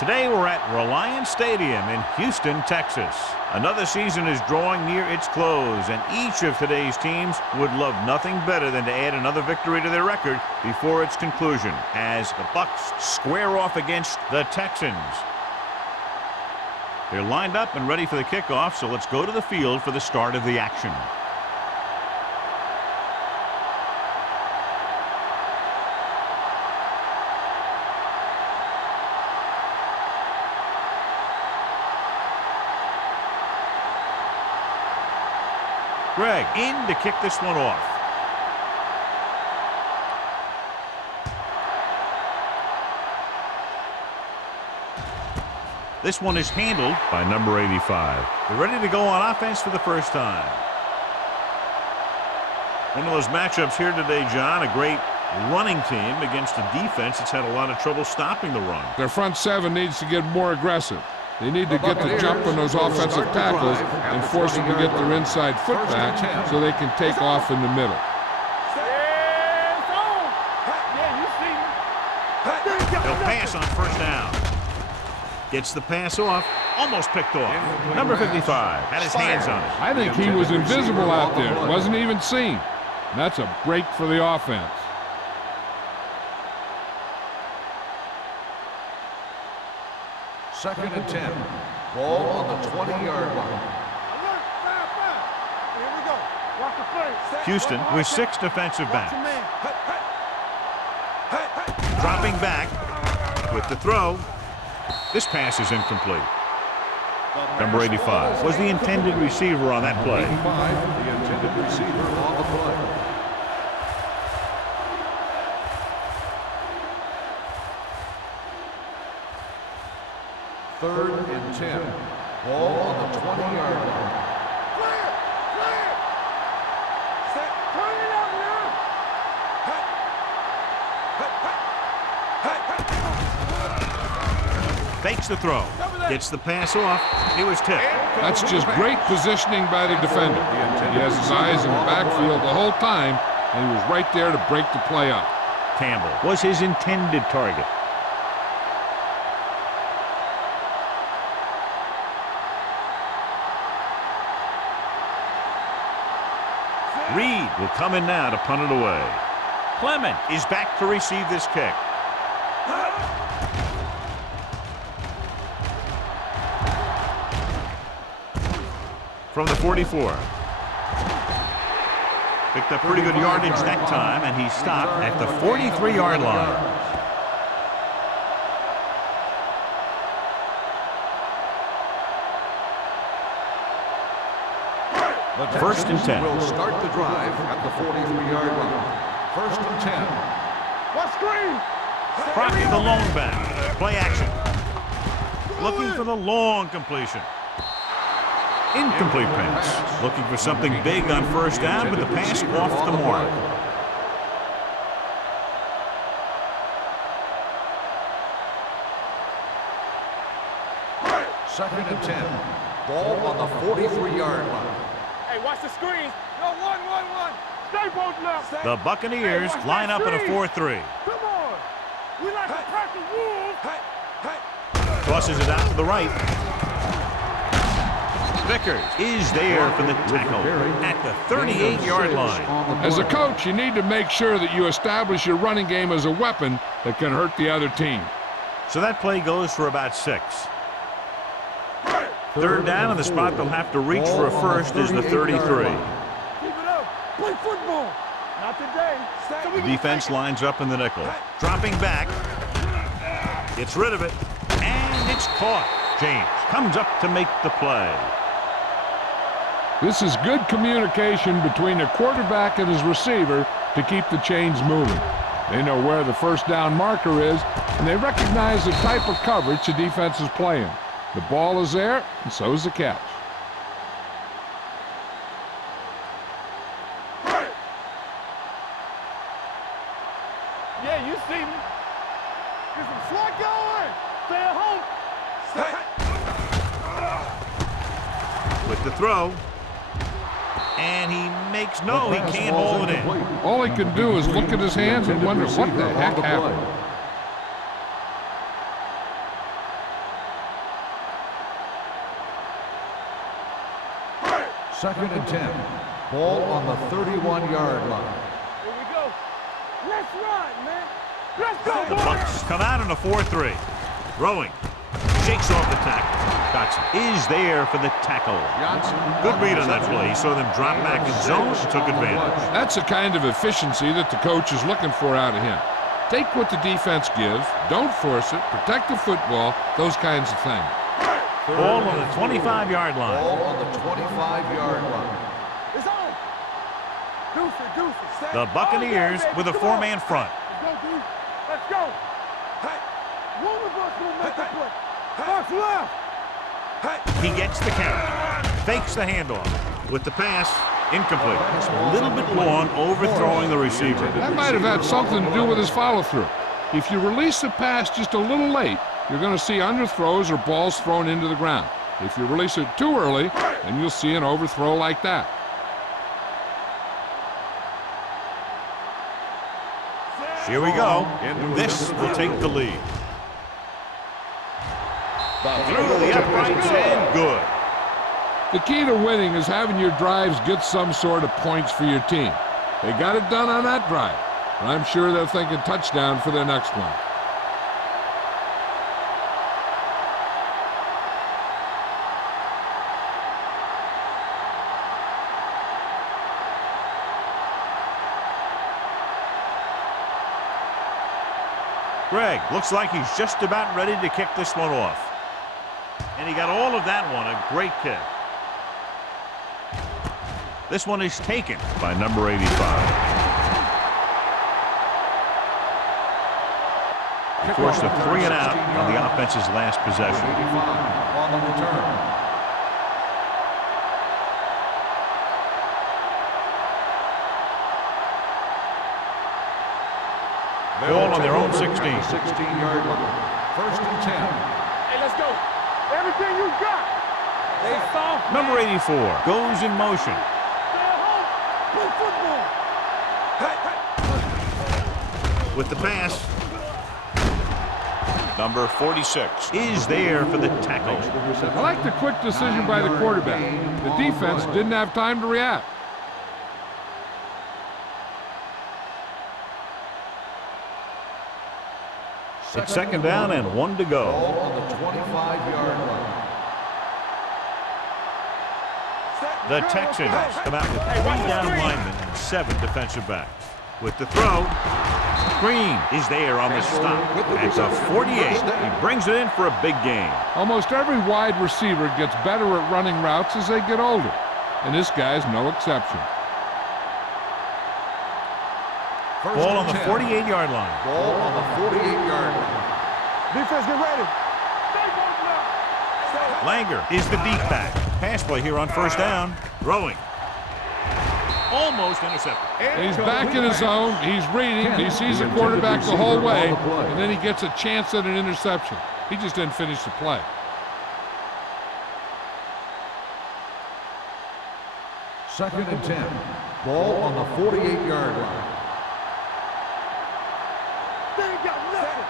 Today we're at Reliance Stadium in Houston, Texas. Another season is drawing near its close, and each of today's teams would love nothing better than to add another victory to their record before its conclusion, as the Bucs square off against the Texans. They're lined up and ready for the kickoff, so let's go to the field for the start of the action. Greg in to kick this one off. This one is handled by number 85. They're ready to go on offense for the first time. One of those matchups here today, John, a great running team against a defense that's had a lot of trouble stopping the run. Their front seven needs to get more aggressive. They need to get the jump on those offensive tackles and force them to get their inside foot back so they can take off in the middle. They'll pass on first down. Gets the pass off, almost picked off. Number 55 had his hands on it. I think he was invisible out there, wasn't even seen. And that's a break for the offense. Second and 10. Ball on the 20-yard line. Houston with 6 defensive backs. Dropping back with the throw. This pass is incomplete. Number 85 was the intended receiver on that play. 85, the intended receiver on the play. Third and 10. Ball on the 20-yard line. Fakes the throw. Gets the pass off. It was tipped. That's just great positioning by the defender. He has his eyes in the backfield the whole time, and he was right there to break the play up. Campbell was his intended target. Reed will come in now to punt it away. Clement is back to receive this kick. From the 44. Picked up pretty good yardage that time, and he stopped at the 43-yard line. First and 10. Will start the drive at the 43-yard line. First and 10. What screen? Crockett, the lone back. Play action. Looking for the long completion. Incomplete pass. Looking for something big on first down, but the pass off the mark. Second and 10. Ball on the 43-yard line. Hey, watch the screen. No, one. Stay bolting up. The Buccaneers line up in a 4-3. Come on. We like to practice wolves. Tosses it out to the right. Vickers is there for the tackle at the 38-yard line. As a coach, you need to make sure that you establish your running game as a weapon that can hurt the other team. So that play goes for about 6. Third down, and the spot they'll have to reach for a first is the 33. Keep it up. Play football. Not today. The defense lines up in the nickel. Dropping back. Gets rid of it. And it's caught. James comes up to make the play. This is good communication between the quarterback and his receiver to keep the chains moving. They know where the first down marker is, and they recognize the type of coverage the defense is playing. The ball is there, and so is the catch. Yeah, you see me. Get some slack going. Stay at home. With the throw. And he makes no, he can't hold it in. All he can do is look at his hands and wonder what the heck happened. Second and 10. Ball on the 31-yard line. Here we go. Let's run, man. Let's go, The boys. Bucs come out in a 4-3. Throwing. Shakes off the tackle. Dotson is there for the tackle. Good read on that play. He saw them drop back in zone and took advantage. That's the kind of efficiency that the coach is looking for out of him. Take what the defense gives, don't force it, protect the football, those kinds of things. Ball on the 25-yard line. Ball on the 25-yard line. It's on. Deuce it. The Buccaneers with a four-man front. Let's go, dude. Let's go. Hey. One of us will make a play. First left. He gets the carry. Fakes the handoff. With the pass, incomplete. A little bit long, overthrowing the receiver. That might have had something to do with his follow-through. If you release the pass just a little late, you're going to see underthrows or balls thrown into the ground. If you release it too early, then you'll see an overthrow like that. Here we go. This will take the lead. Through the uprights and good. The key to winning is having your drives get some sort of points for your team. They got it done on that drive, and I'm sure they're thinking touchdown for their next one. Greg looks like he's just about ready to kick this one off. And he got all of that one, a great kick. This one is taken by number 85. He forced a 3 and out on the offense's last possession. 85 on the return. Ball on their own 16. 16-yard line. First and 10. Hey, let's go. Everything you got. They soft. Number 84 goes in motion. Stay home. Play football. With the pass, number 46 is there for the tackle. I like the quick decision by the quarterback. The defense didn't have time to react. It's second down and 1 to go. Ball on the 25-yard line. The Texans come out with 3 down linemen and 7 defensive backs. With the throw, Green is there on the stop. At the 48, he brings it in for a big gain. Almost every wide receiver gets better at running routes as they get older, and this guy's no exception. Ball on the 48-yard line. Ball on the 48-yard line. Defense, get ready. Langer is the deep back. Pass play here on first down. Throwing. Almost intercepted. He's back in his zone. He's reading. He sees the quarterback the whole way, and then he gets a chance at an interception. He just didn't finish the play. Second and 10. Ball on the 48-yard line. They ain't got nothing.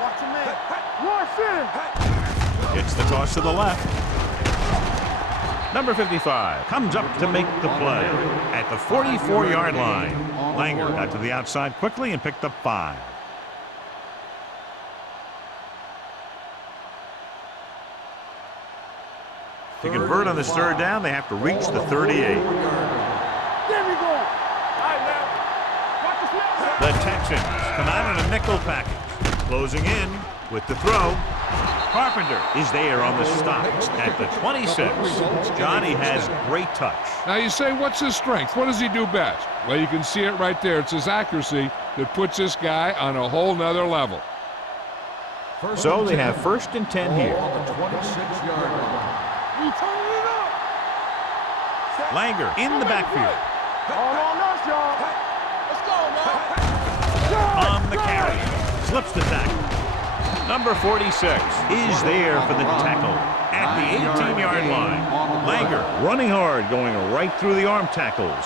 Watch him, man. Rush in. It's the toss to the left. Number 55 comes up to make the play at the 44-yard line. Langer got to the outside quickly and picked up 5. To convert on this third down, they have to reach the 38. There we go. All right, now. Watch this left. The Texans come out in a nickel package. Closing in with the throw. Carpenter is there on the stop at the 26. Johnny has great touch. Now you say, what's his strength? What does he do best? Well, you can see it right there. It's his accuracy that puts this guy on a whole nother level. So they have first and 10 here. Ball on the 26-yard line. You turning it up. Langer in the backfield. All on us, y'all. Let's go, man. On the carry. Slips the tackle. Number 46 is there for the tackle at the 18-yard line. Langer running hard, going right through the arm tackles.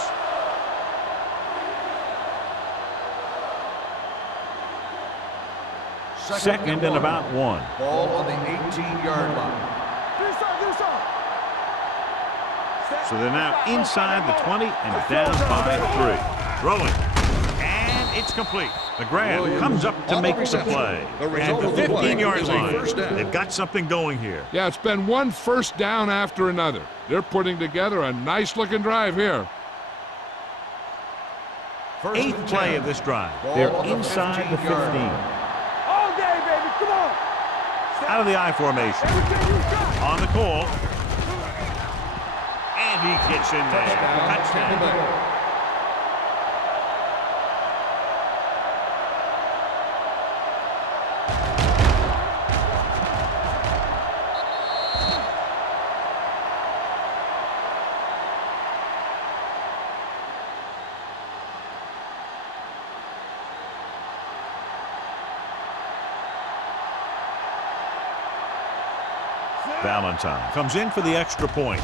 Second and about 1. Ball on the 18-yard line. Do something. So they're now inside the 20 and down by 3. Throwing. And it's complete. The grab comes up to make the play. At the 15-yard line, they've got something going here. Yeah, it's been one first down after another. They're putting together a nice-looking drive here. 8th play of this drive. They're inside the 15. All day, baby. Come on. Out of the I formation. On the call. And he gets in there. Touchdown. Valentine comes in for the extra point.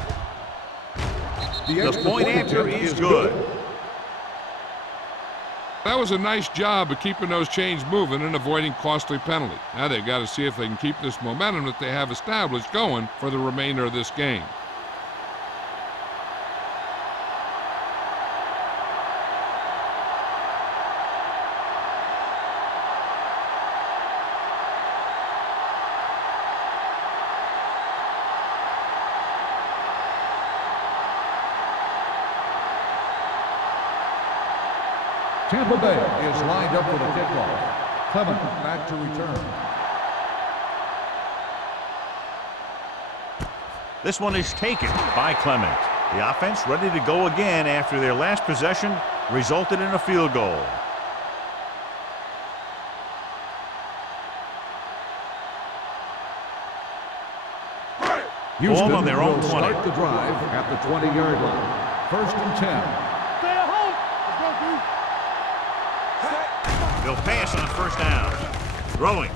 The point after is good. That was a nice job of keeping those chains moving and avoiding costly penalty. Now they've got to see if they can keep this momentum that they have established going for the remainder of this game. Tampa Bay is lined up for the kickoff. Clement back to return. This one is taken by Clement. The offense ready to go again after their last possession resulted in a field goal. Houston on their own will 20. start the drive at the 20-yard line. 1st and 10. Stay at home. They'll pass on 1st down. Throwing.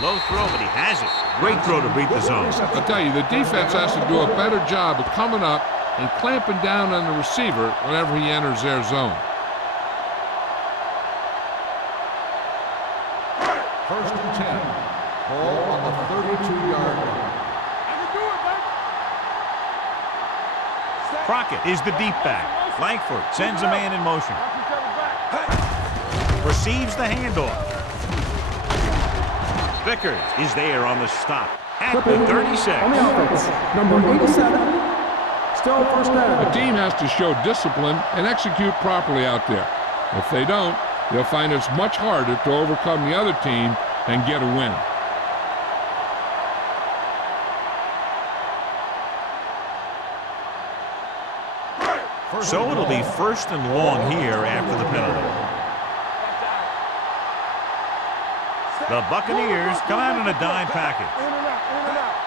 Low throw, but he has it. Great throw to beat the zone. I'll tell you, the defense has to do a better job of coming up and clamping down on the receiver whenever he enters their zone. 1st and 10. Ball on the 32-yard line. Crockett is the deep back. Langford sends a man in motion. Receives the handoff. Vickers is there on the stop at the 36. On the offense, number 87, still 1st down. The team has to show discipline and execute properly out there. If they don't, they'll find it's much harder to overcome the other team and get a win. So it'll be 1st and long here after the penalty. The Buccaneers come out in a dime package. In and out, in and out.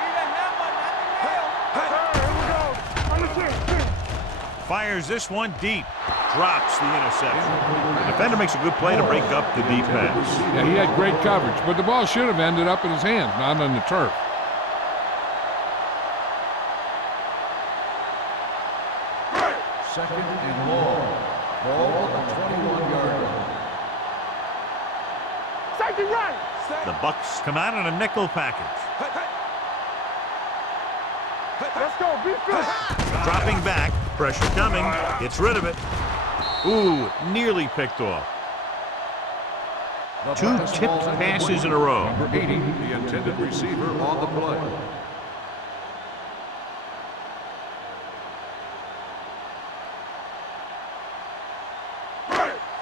Need a hammer, not the nail. Here we go. On the 10. Fires this one deep. Drops the interception. The defender makes a good play to break up the deep pass. Yeah, he had great coverage, but the ball should have ended up in his hands, not on the turf. Second and long. Ball on the 21-yard line. Safety right. The Bucs come out in a nickel package. Let's go. Be good. Dropping back. Pressure coming. Gets rid of it. Ooh, nearly picked off. The 2 pass tipped ball's passes in a row. Number 80, the intended receiver on the play.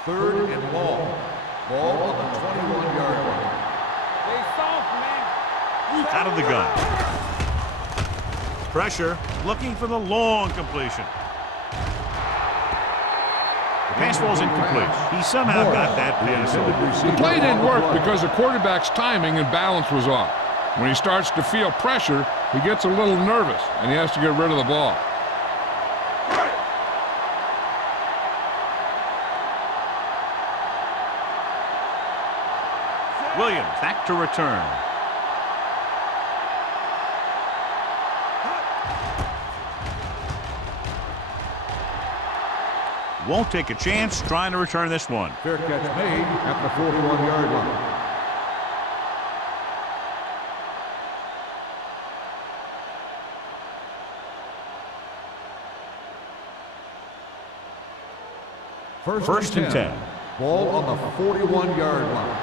Third and long. Ball on the 21-yard line. They soft, man. Out of the gun. Pressure, looking for the long completion. The pass ball's incomplete. He somehow got that pass off. The play didn't work because the quarterback's timing and balance was off. When he starts to feel pressure, he gets a little nervous, and he has to get rid of the ball. Williams back to return. Won't take a chance trying to return this one. Fair catch made at the 41-yard line. First and 10. Ball on the 41-yard line.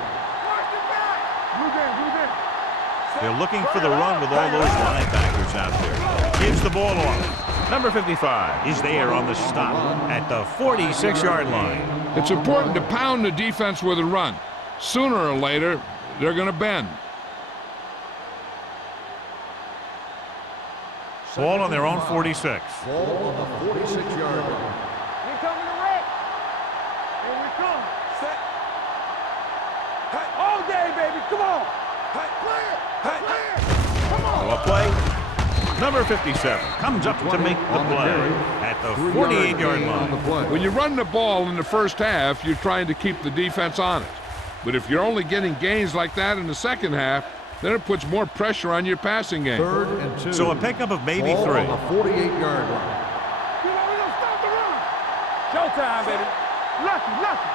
They're looking for the run with all those linebackers out there. Gives the ball off. Number 55 is there on the stop at the 46-yard line. It's important to pound the defense with a run. Sooner or later, they're going to bend. Ball on their own 46. Ball on the 46-yard line. Here coming the wreck. Here we come. Set. All day, baby. Come on. Clear. Clear. Come on. A play. Number 57 comes up to make the play at the 48-yard line. When you run the ball in the first half, you're trying to keep the defense honest. But if you're only getting gains like that in the second half, then it puts more pressure on your passing game. 3rd and 2. So a pickup of maybe Ball 3. on the 48-yard line. You know, we don't stop the run. Showtime, baby. Lucky, lucky.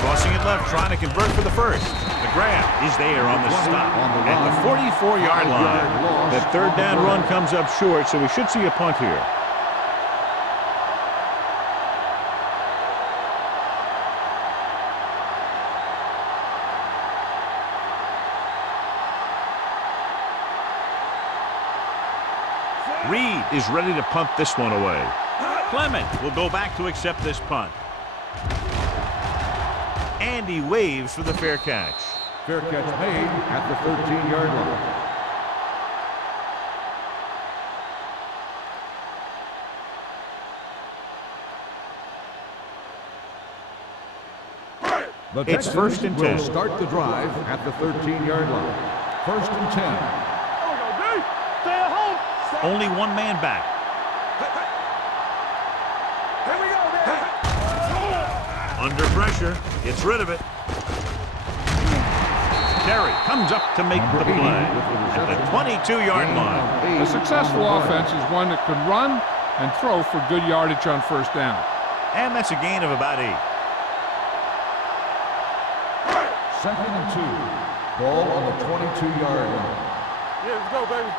Crossing it left, trying to convert for the first. The grab is there on the stop at the 44-yard line. That third down run comes up short, so we should see a punt here. Reed is ready to punt this one away. Clement will go back to accept this punt. And he waves for the fair catch. Fair catch made at the 13-yard line. The It's Texans 1st and will 10. start the drive at the 13-yard line. 1st and 10. There we go, D. Stay at home. Only one man back. Here we go, baby. Under pressure, gets rid of it. Terry comes up to make the play at the 22-yard line. A successful offense is one that can run and throw for good yardage on first down. And that's a gain of about 8. 2nd and 2. Ball on the 22-yard line. Yeah, let's go, baby.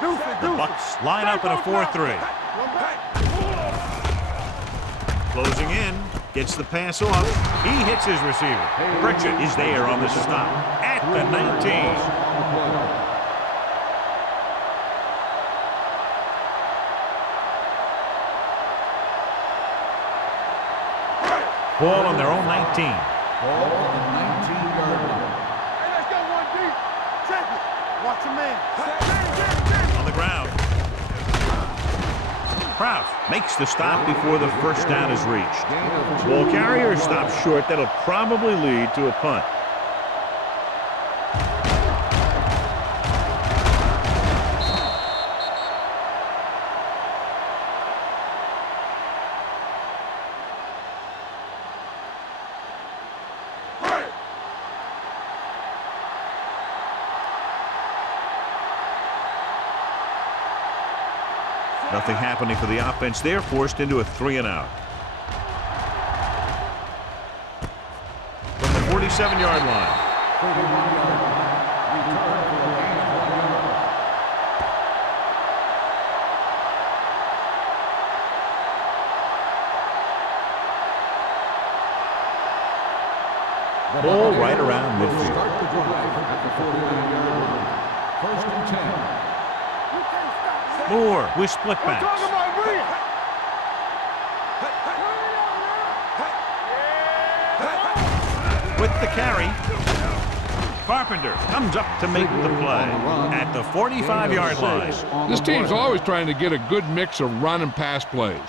Deuce it, The deuce it. Bucks line up in a 4-3. One back. Closing in, gets the pass off. He hits his receiver. Pritchett is there on the stop at the 19. Ball on their own 19. Ball on the 19-yard line. Hey, let's go, 1D. Check it. Watch your man. On the ground. Kraus makes the stop before the first down is reached. Ball carrier stops short. That'll probably lead to a punt. Nothing happening for the offense. They're forced into a 3-and-out. From the 47-yard line. Ball right around midfield. Start the drive at the 49-yard line. 1st and 10. Moore with split Talking backs. about bring it. With the carry. Carpenter comes up to make the play at the 45-yard line. This team's always trying to get a good mix of run and pass plays.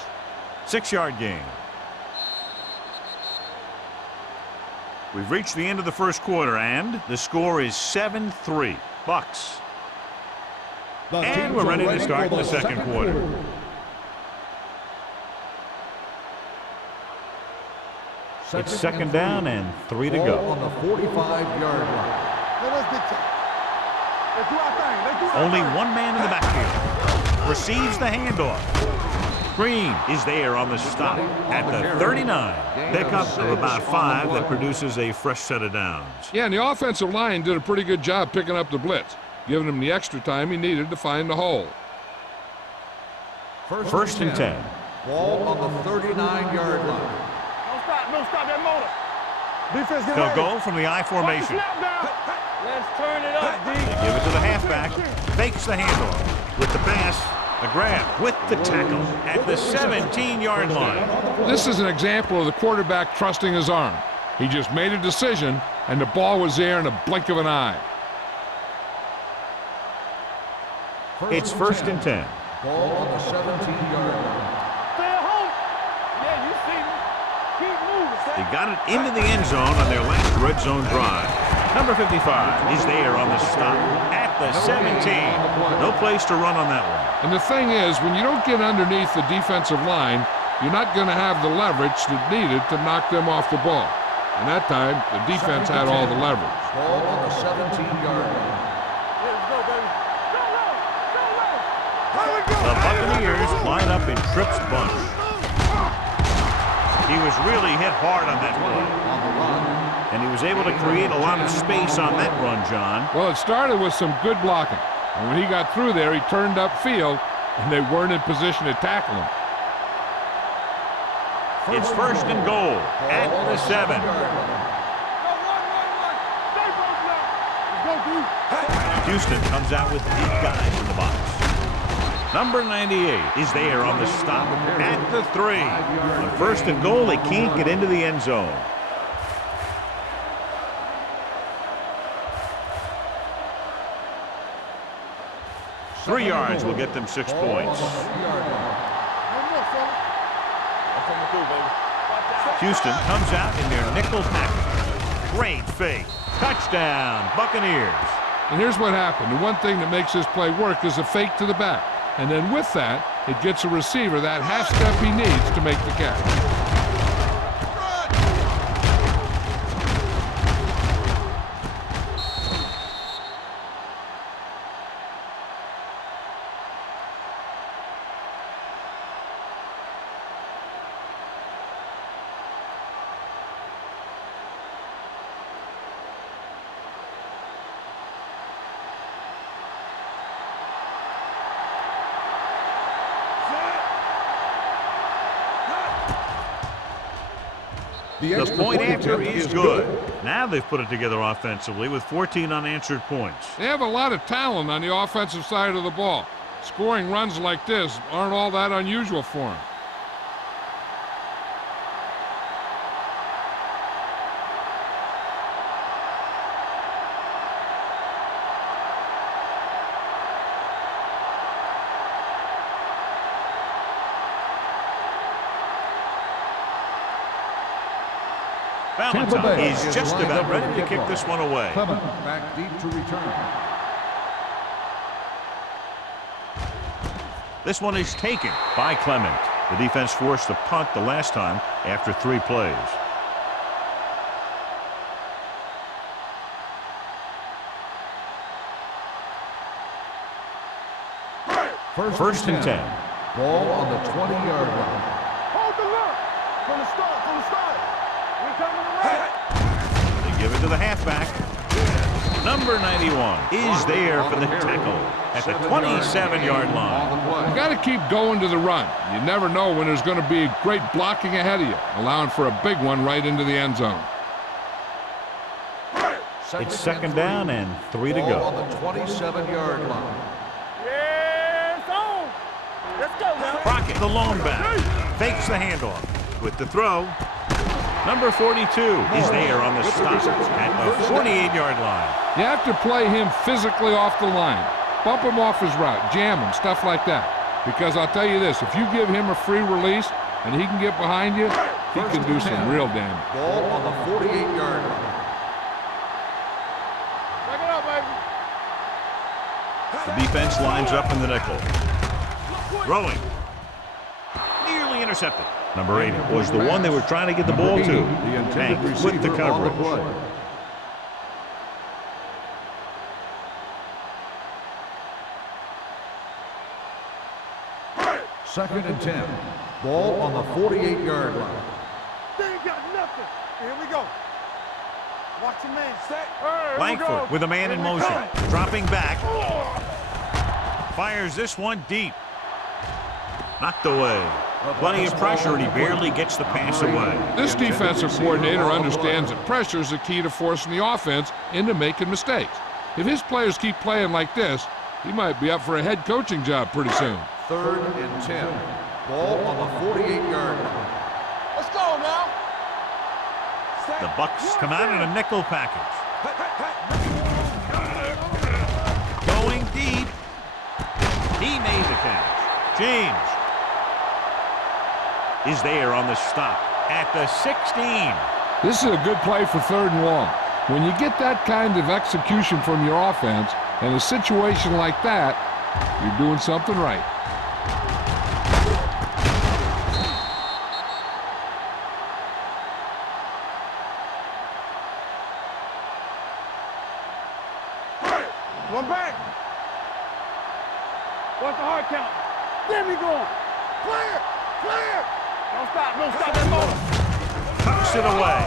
6-yard gain. We've reached the end of the first quarter, and the score is 7-3. Bucks. And we're ready to start the second quarter. It's second down and 3 to Ball go. on the 45-yard line. Let's dictate. Let's do our thing. Let's do our Only thing. one man in the backfield. Receives the handoff. Green is there on the stop at the 39. Pickup of about 5 that produces a fresh set of downs. Yeah, and the offensive line did a pretty good job picking up the blitz, giving him the extra time he needed to find the hole. First and 10. Ball on the 39-yard line. Don't stop that motor. Defense, get They'll ready. go from the I formation. Snap down. Let's turn it up, D. They give it to the halfback. Fakes the handoff. With the pass, a grab with the tackle at the 17-yard line. This is an example of the quarterback trusting his arm. He just made a decision, and the ball was there in a blink of an eye. It's first and 10. Ball on the 17-yard line. Stay at home. Yeah, you see me. Keep moving, They got it into the end zone on their last red zone drive. Number 55 is there on the stop at the 17. No place to run on that one. And the thing is, when you don't get underneath the defensive line, you're not going to have the leverage that needed to knock them off the ball. And that time, the defense had all the leverage. Ball on the 17-yard line. Let's go, baby. Go low. Go low. Here we go. The Buccaneers line up in Tripp's bunch. He was really hit hard on that play. On the run. And he was able to create a lot of space on that run, John. Well, it started with some good blocking. And when he got through there, he turned upfield, and they weren't in position to tackle him. It's first and goal at the 7. Go, run. Stay broken up. Let's go, D. Houston comes out with 8 guys in the box. Number 98 is there on the stop at the 3. On first and goal, they can't get into the end zone. Three yards will get them 6 points. No more, son. I'm coming through, baby. Watch out. Houston comes out in their nickel package. Great fake. Touchdown, Buccaneers. And here's what happened. The one thing that makes this play work is a fake to the back. And then with that, it gets a receiver that half step he needs to make the catch. The point after is good. Now they've put it together offensively with 14 unanswered points. They have a lot of talent on the offensive side of the ball. Scoring runs like this aren't all that unusual for them. Valentine is just about ready to kick this one away. Clement back deep to return. This one is taken by Clement. The defense forced a punt the last time after 3 plays. First and 10. Ball on the 20-yard line. Hold the look. From the start. We coming around. They give it to the halfback. Number 91 is there for the tackle at the 27-yard line. You got to keep going to the run. You never know when there's going to be great blocking ahead of you, allowing for a big one right into the end zone. It's second down and 3 to Ball go. on the 27-yard line. Yeah, it's on. Let's go now. Crockett, the lone back, fakes the handoff with the throw. Number 42 is there on the stop at the 48-yard line. You have to play him physically off the line. Bump him off his route, jam him, stuff like that. Because I'll tell you this, if you give him a free release and he can get behind you, he can do some real damage. Ball on the 48-yard line. Back it up, baby. The defense lines up in the nickel. Throwing. Nearly intercepted. Number 8 was the one they were trying to get the ball to. The intended Banks with the receiver on the coverage. play. Second and 10. Ball on the 48-yard line. They ain't got nothing. Here we go. Watch your man. Set. Here we go. Langford with a man in motion. Dropping back. Fires this one deep. Knocked away. Plenty of pressure, and he barely gets the pass away. This defensive coordinator understands that pressure is the key to forcing the offense into making mistakes. If his players keep playing like this, he might be up for a head coaching job pretty soon. 3rd and 10. Ball on the 48-yard line. Let's go now. The Bucs come out in a nickel package. Going deep. He made the catch. James is there on the stop at the 16. This is a good play for 3rd and long. When you get that kind of execution from your offense in a situation like that, you're doing something right. One back. What's the hard count? There we go. Clear. Clear. Don't stop that motor. Tucks it away.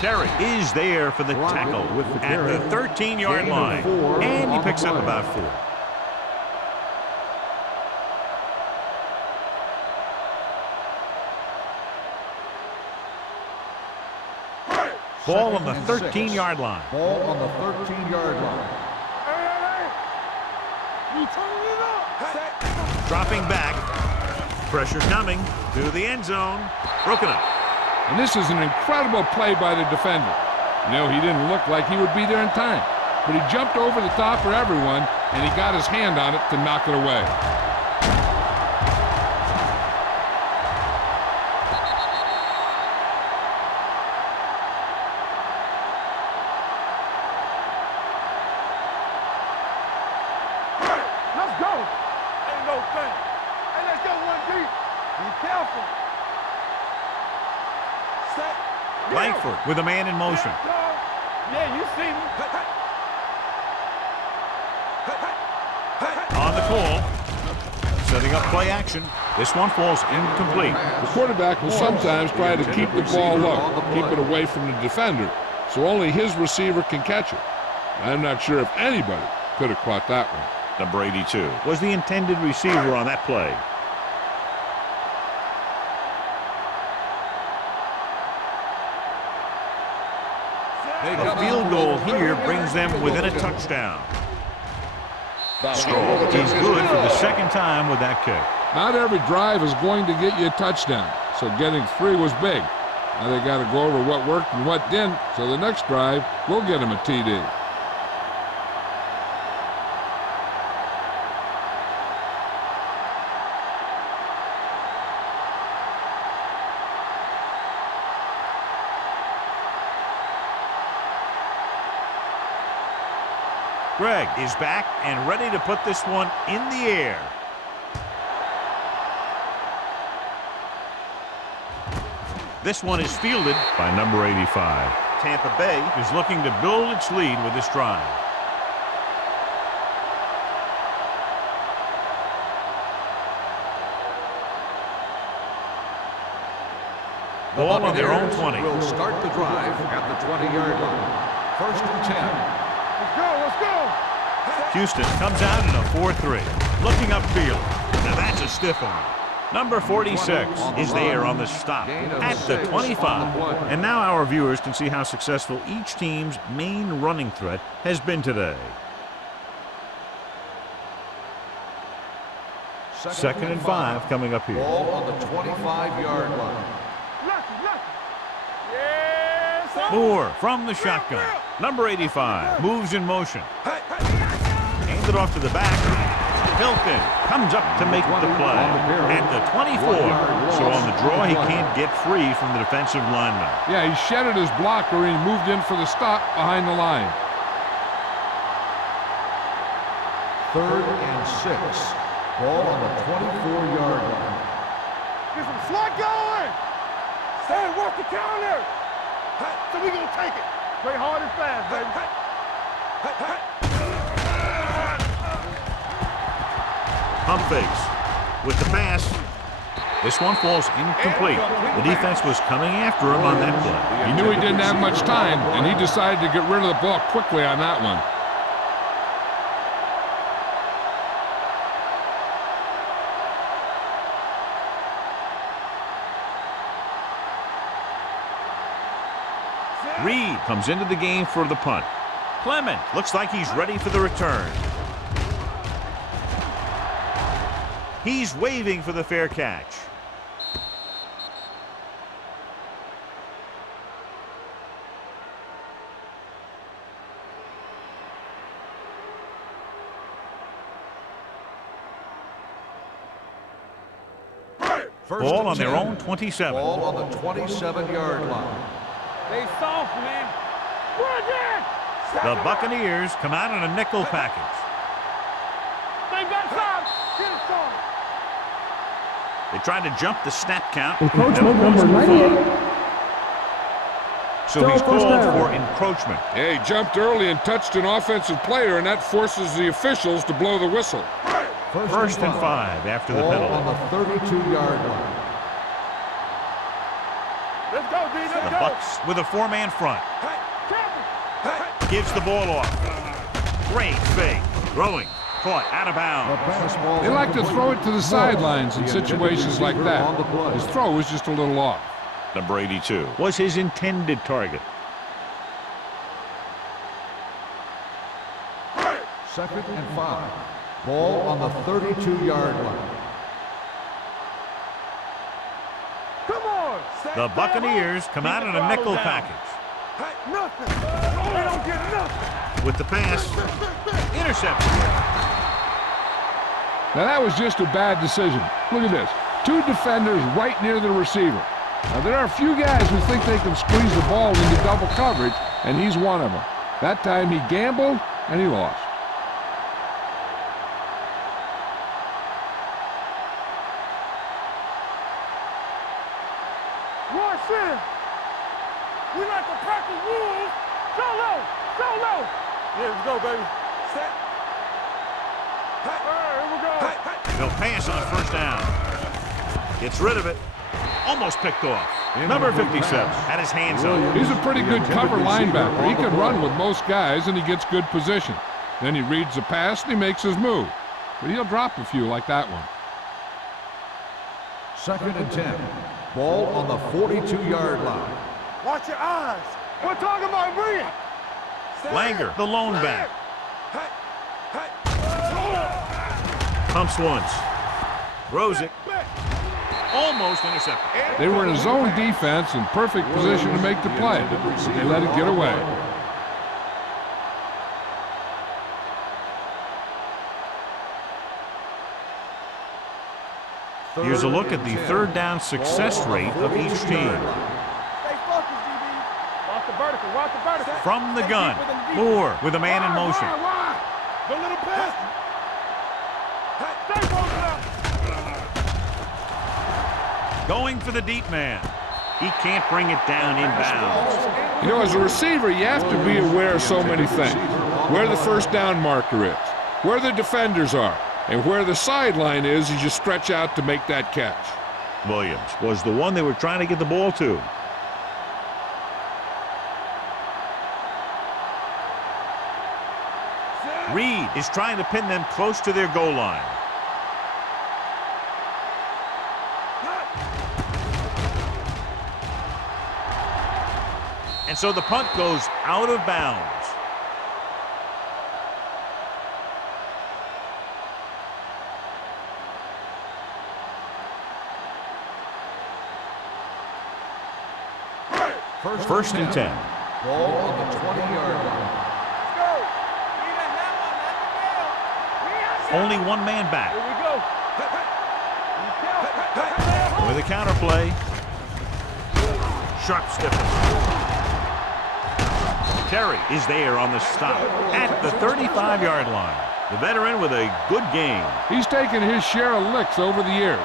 Terry is there for the tackle at the 13-yard line. And he picks up about 4. Ball on the 13-yard line. Ball on the 13-yard line. Hey. You turning it up. Dropping back. Pressure coming to the end zone. Broken up. And this is an incredible play by the defender. You know, he didn't look like he would be there in time, but he jumped over the top of everyone, and he got his hand on it to knock it away. Let's go. Ain't no thing. Hey, let's go one deep. Be careful. Set. Langford with a man in motion. Yeah, you see me. On the call. Setting up play action. This one falls incomplete. The quarterback will sometimes try to keep the ball low, keep it away from the defender, so only his receiver can catch it. I'm not sure if anybody could have caught that one. Number 82 was the intended receiver on that play. A field goal here brings them within a touchdown. Stroll is good for the second time with that kick. Not every drive is going to get you a touchdown, so getting 3 was big. Now they got to go over what worked and what didn't, so the next drive will get them a TD. Greg is back and ready to put this one in the air. This one is fielded by number 85. Tampa Bay is looking to build its lead with this drive. Ball on their own 20. Will start the drive at the 20-yard line. 1st and 10. Let's go. Houston comes out in a 4-3. Looking upfield. Now that's a stiff arm. Number 46 is there on the stop at the 25. And now our viewers can see how successful each team's main running threat has been today. 2nd and 5 coming up here. Ball on the 25-yard line. Lucky. Yes, sir. Moore from the shotgun. Number 85 moves in motion. Hands it off to the back. Hilton comes up to make the play at the 24. So on the draw, he can't get free from the defensive lineman. Yeah, he shedded his blocker and he moved in for the stop behind the line. 3rd and 6. Ball on the 24-yard line. Get some slot going. Hey, work the counter. So we gonna take it. Play hard and fast, baby. Pump fakes with the pass. This one falls incomplete. The defense was coming after him on that play. He knew he didn't have much time, and he decided to get rid of the ball quickly on that one. Reed comes into the game for the punt. Clement looks like he's ready for the return. He's waving for the fair catch. Ball on their own 27. Ball on the 27-yard line. Stay soft, man. The Buccaneers come out in a nickel package. They got time. Get it started. They tried to jump the snap count. Encroachment number 98. So he's Still called first down. for encroachment. Yeah, he jumped early and touched an offensive player, and that forces the officials to blow the whistle. First and 5 after the Ball penalty. on the 32-yard line. Let's go, D. Let's The go. Bucks with a 4-man front. Gives the ball off. Great fake. Throwing. Caught out of The bounds. pass ball They like to incomplete. throw it to the sidelines in The intended situations like receiver that. on the play. His throw was just a little off. Number 82 was his intended target. Second and 5. Ball on the 32-yard line. Come on. The Buccaneers come out in a nickel package. Nothing. They don't get nothing. With the pass. Intercepted. Now that was just a bad decision. Look at this. 2 defenders right near the receiver. Now there are a few guys who think they can squeeze the ball into double coverage, and he's one of them. That time he gambled, and he lost. Rush in. We like to practice rules. Solo. Solo. Yeah, let's go, baby. Set. All right, here we go. They'll pass on first down. Gets rid of it. Almost picked off. Number 57 had his hands up. He's a pretty good cover linebacker. He can run with most guys, and he gets good position. Then he reads the pass, and he makes his move. But he'll drop a few like that one. Second and 10. Ball on the 42-yard line. Watch your eyes. We're talking about Reed. Langer, the lone back. Pumps once. Throws it. Almost intercepted. They were in a zone defense in perfect position to make the play. They let it get away. Here's a look at the third down success rate of each team. Stay focused, DB. Watch the vertical. Watch the vertical. From the gun, Moore with a man in motion. Don't let him pass. Stay focused up. Going for the deep man. He can't bring it down inbounds. You know, as a receiver, you have to be aware of so many things. Where the first down marker is, where the defenders are, and where the sideline is as you stretch out to make that catch. Williams was the one they were trying to get the ball to. Reed is trying to pin them close to their goal line. And so the punt goes out of bounds. First and 10. Ball on the 20-yard line. Only one man back. Here we go. With a counter play. Sharp stiffness. Terry is there on the stop at the 35-yard line. The veteran with a good game. He's taken his share of licks over the years.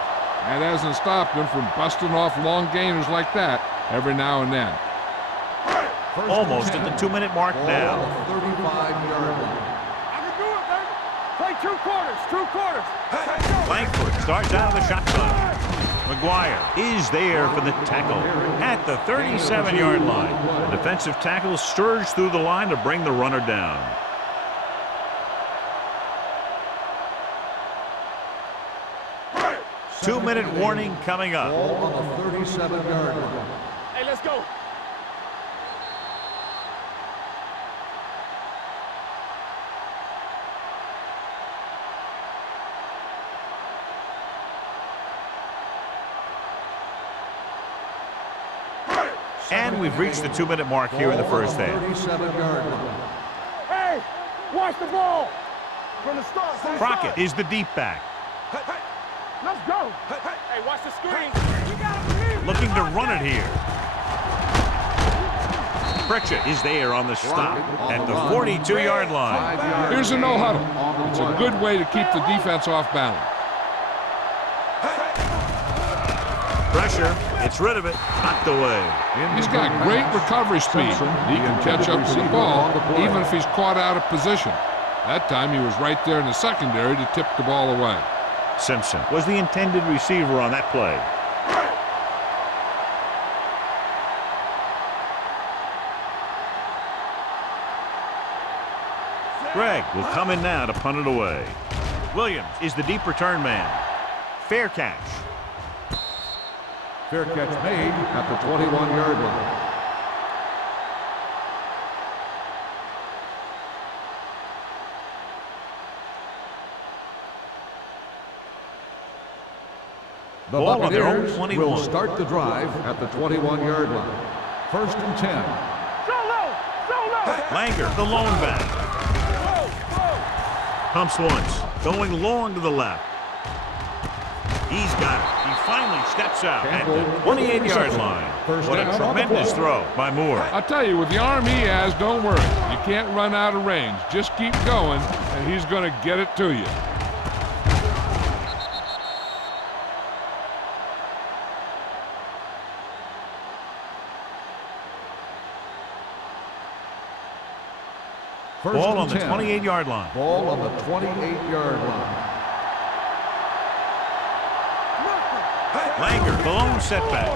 That hasn't stopped him from busting off long gainers like that every now and then. Almost at the 2-minute mark now. 35-yard line. I can do it, baby. Play 2 quarters. 2 quarters. Langford starts out of the shotgun. McGuire is there for the tackle at the 37-yard line. The defensive tackle surged through the line to bring the runner down. Two-minute warning coming up. Ball on the 37-yard line. Hey, let's go. And we've reached the 2-minute mark here in the first half. 37-yard line. Hey, watch the ball. From the start. Crockett is the deep back. Let's go. Hey, watch the screen. You gotta believe it. Looking to run it here. Pritchett is there on the stop at the 42-yard line. Here's a no huddle. It's a good way to keep the defense off balance. Pressure. It's rid of it. Knocked away. He's got great recovery speed. He can catch up to the ball even if he's caught out of position. That time he was right there in the secondary to tip the ball away. Simpson was the intended receiver on that play. Gregg will come in now to punt it away. Williams is the deep return man. Fair catch. Fair catch made at the 21-yard line. The Ball on their own Buccaneers 21. will start the drive at the 21-yard line. 1st and 10. Solo. Langer, the lone back. Pumps once. Going long to the left. He's got it. He finally steps out at the 28-yard line. What a tremendous throw by Moore. I'll tell you, with the arm he has, don't worry. You can't run out of range. Just keep going, and he's going to get it to you. Ball on the 28-yard line. Ball on the 28-yard line. Langer, the lone setback.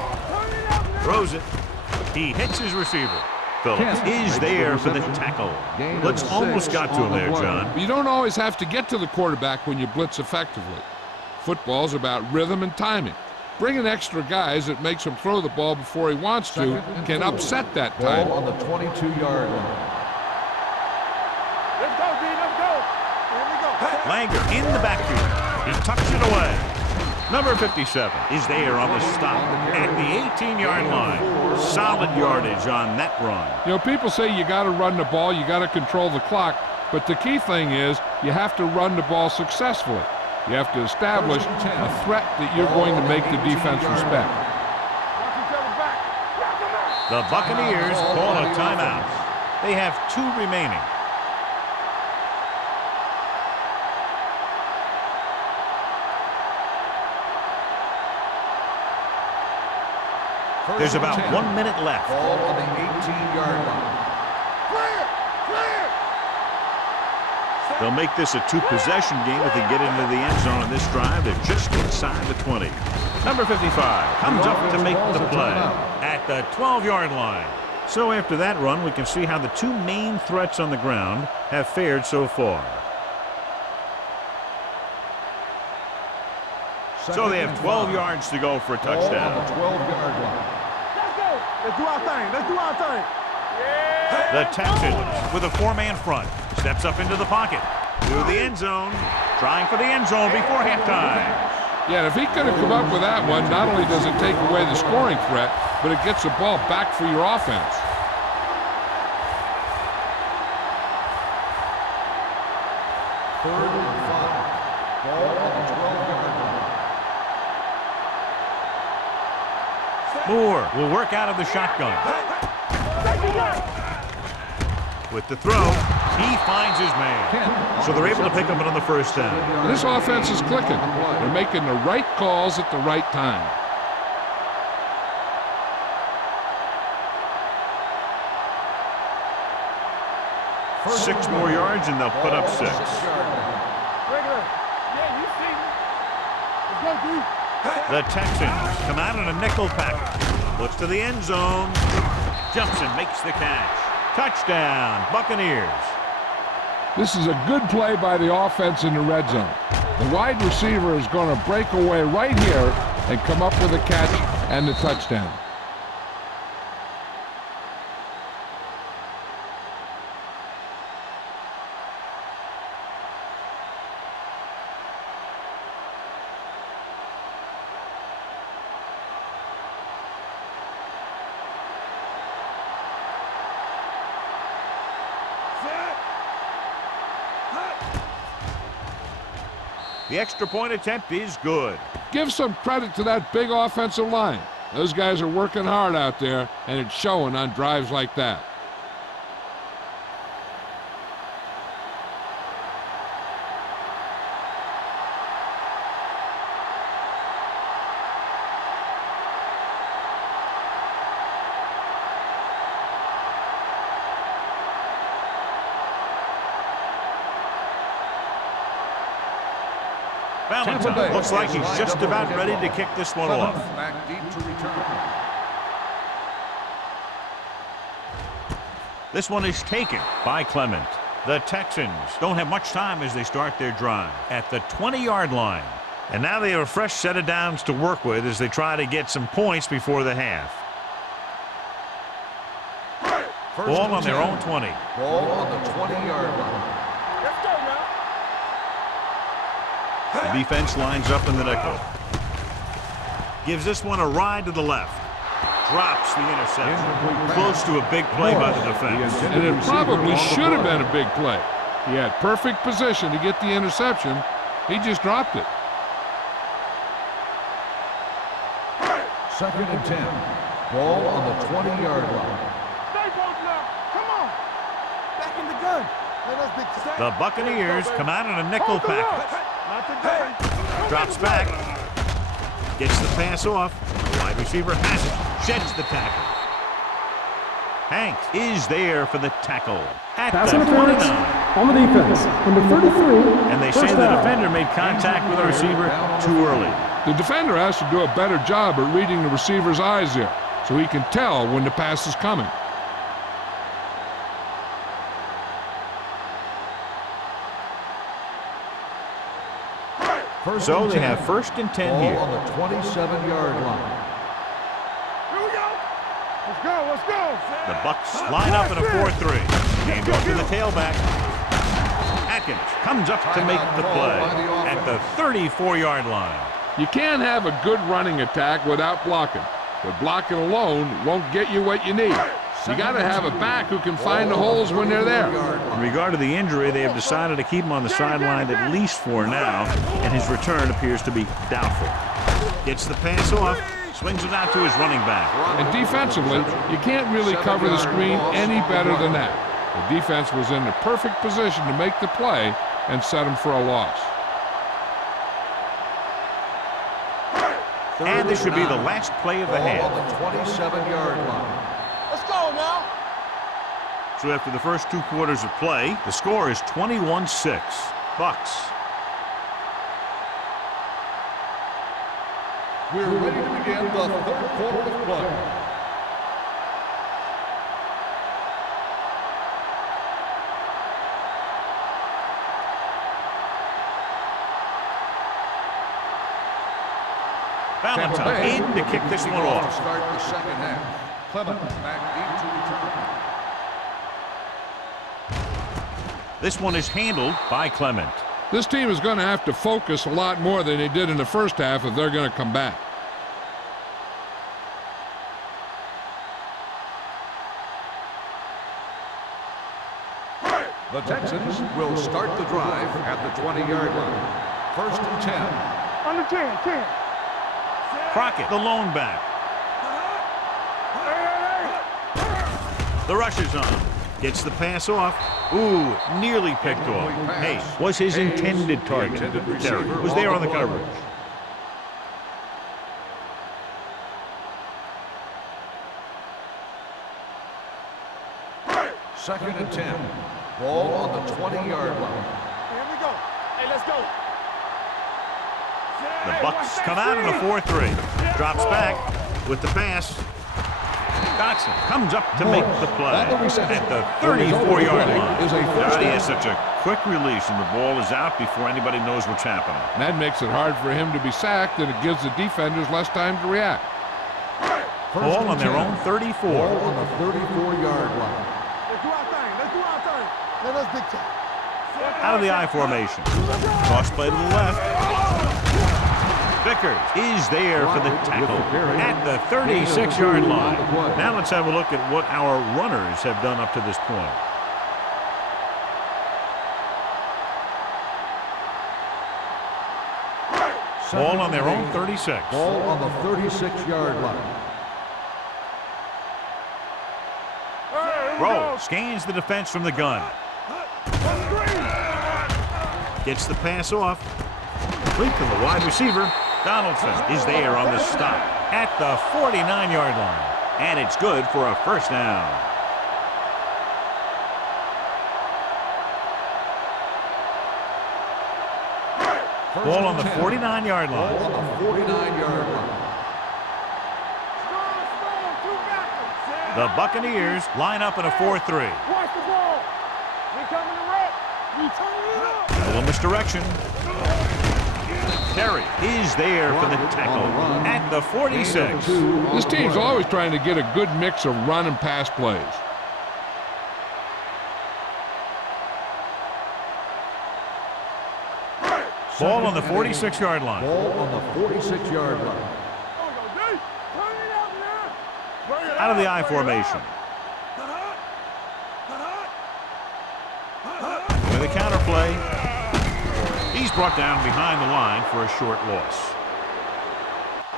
Throws it. He hits his receiver. Phillips is there for the tackle. Blitz almost got to him there, John. You don't always have to get to the quarterback when you blitz effectively. Football's about rhythm and timing. Bringing extra guys that makes him throw the ball before he wants to can upset that time. Ball on the 22-yard line. Let's go, D. Let's go. Here we go. Langer in the backfield. He tucks it away. Number 57 is there on the stop at the 18-yard line. Solid yardage on that run. You know, people say you got to run the ball, you got to control the clock, but the key thing is you have to run the ball successfully. You have to establish a threat that you're going to make the defense respect. Watch each other back. Lock 'em up. The Buccaneers call a timeout. They have 2 remaining. There's about 1 minute left. Ball on the 18-yard line. Clear. They'll make this a 2-possession game if they get into the end zone on this drive. They're just inside the 20. Number 55 comes up to make the play at the 12-yard line. So after that run, we can see how the 2 main threats on the ground have fared so far. So they have 12 yards to go for a touchdown. Ball on the 12-yard line. Let's go. Let's do our thing. Let's do our thing. Yeah. The Texans with a 4-man front. Steps up into the pocket. To the end zone. Trying for the end zone before halftime. Yeah, if he could have come up with that one, not only does it take away the scoring threat, but it gets the ball back for your offense. Third and 5. Ball on the 12-yard line. Moore will work out of the shotgun. With the throw, he finds his man. So they're able to pick up another first down. This offense is clicking. They're making the right calls at the right time. Six more yards and they'll put up 6. Regular. Yeah, you see me. Let's go, D. The Texans come out in a nickel package. Looks to the end zone. Jumps and makes the catch. Touchdown, Buccaneers. This is a good play by the offense in the red zone. The wide receiver is going to break away right here and come up with a catch and the touchdown. The extra point attempt is good. Give some credit to that big offensive line. Those guys are working hard out there, and it's showing on drives like that. Valentine looks like he's just about ready to kick this one off. Back deep to return. This one is taken by Clement. The Texans don't have much time as they start their drive at the 20-yard line. And now they have a fresh set of downs to work with as they try to get some points before the half. Ball on their own 20. Ball on the 20-yard line. Let's go now. The defense lines up in the nickel. Gives this one a ride to the left. Drops the interception. Close to a big play by the defense. And it probably should have been a big play. He had perfect position to get the interception. He just dropped it. 2nd and 10. Ball on the 20-yard line. Stay both now. Come on. Back in the gun. The Buccaneers come out in a nickel package. Not today. Drops back. Gets the pass off. The wide receiver has it. Sheds the tackle. Hanks is there for the tackle at Pass the interference 29. on the defense. Number 33. And they say first the down. defender made contact with the receiver too early. The defender has to do a better job at reading the receiver's eyes there, so he can tell when the pass is coming. So they have 1st and 10 Ball here. on the 27-yard line. Here we go. Let's go. Let's go. The Bucks line up in a 4-3. Hand off to the tailback. Atkins comes up to make the play at the 34-yard line. You can't have a good running attack without blocking, but blocking alone won't get you what you need. You got to have a back who can find the holes when they're there. In regard to the injury, they have decided to keep him on the sideline at least for now, and his return appears to be doubtful. Gets the pass off, swings it out to his running back. And defensively, you can't really cover the screen any better than that. The defense was in the perfect position to make the play and set him for a loss. And this should be the last play of the Ball half. on the 27-yard line. Let's go now. So after the first 2 quarters of play, the score is 21-6. Bucks. We're ready to begin the 3rd quarter of play. Valentine in to kick this one off. Start the 2nd half. Clement back deep to return. This one is handled by Clement. This team is going to have to focus a lot more than they did in the first half if they're going to come back. The Texans will start the drive at the 20-yard line. 1st and 10. Under 10. 10. Crockett, the lone back. The rush is on. Gets the pass off. Ooh, nearly picked off. Hayes was his intended target. Terry was there on the coverage. Second and 10. Ball on the 20-yard line. Here we go. Hey, let's go. The Bucks come out in a 4-3. Drops back with the pass. Dotson comes up to make the play at the 34-yard line. He has such a quick release, and the ball is out before anybody knows what's happening. And that makes it hard for him to be sacked, and it gives the defenders less time to react. Ball on their own 34. Ball on the 34-yard line. Let's do our thing. Let's do our thing. Let us dictate. Out of the I formation. Toss play to the left. Vickers is there for the tackle at the 36-yard line. Now let's have a look at what our runners have done up to this point. Ball on their own 36. Ball on the 36-yard line. Rowe scans the defense from the gun. Gets the pass off. Complete to the wide receiver. Donaldson is there on the stop at the 49-yard line. And it's good for a first down. Ball on the 49-yard line. Ball on the 49-yard line. The Buccaneers line up in a 4-3. Watch the ball. We coming to wreck. We turning it up. A little misdirection. Terry is there for the tackle at the 46. This team's always trying to get a good mix of run and pass plays. Ball on the 46-yard line. Ball on the 46-yard line. Out of the I formation. With a counter play. He's brought down behind the line for a short loss.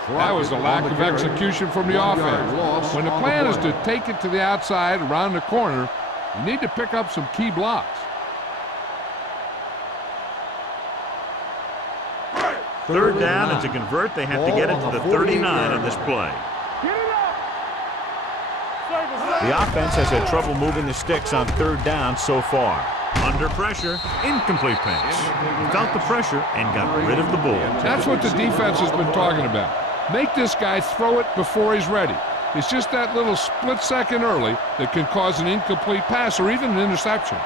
That was a lack of execution from the offense. When the plan is to take it to the outside around the corner, you need to pick up some key blocks. Third down, and to convert, they have to get it to the 39 on this play. The offense has had trouble moving the sticks on third down so far. Under pressure, incomplete pass. Felt the pressure and got rid of the ball. That's what the defense has been talking about. Make this guy throw it before he's ready. It's just that little split second early that can cause an incomplete pass or even an interception.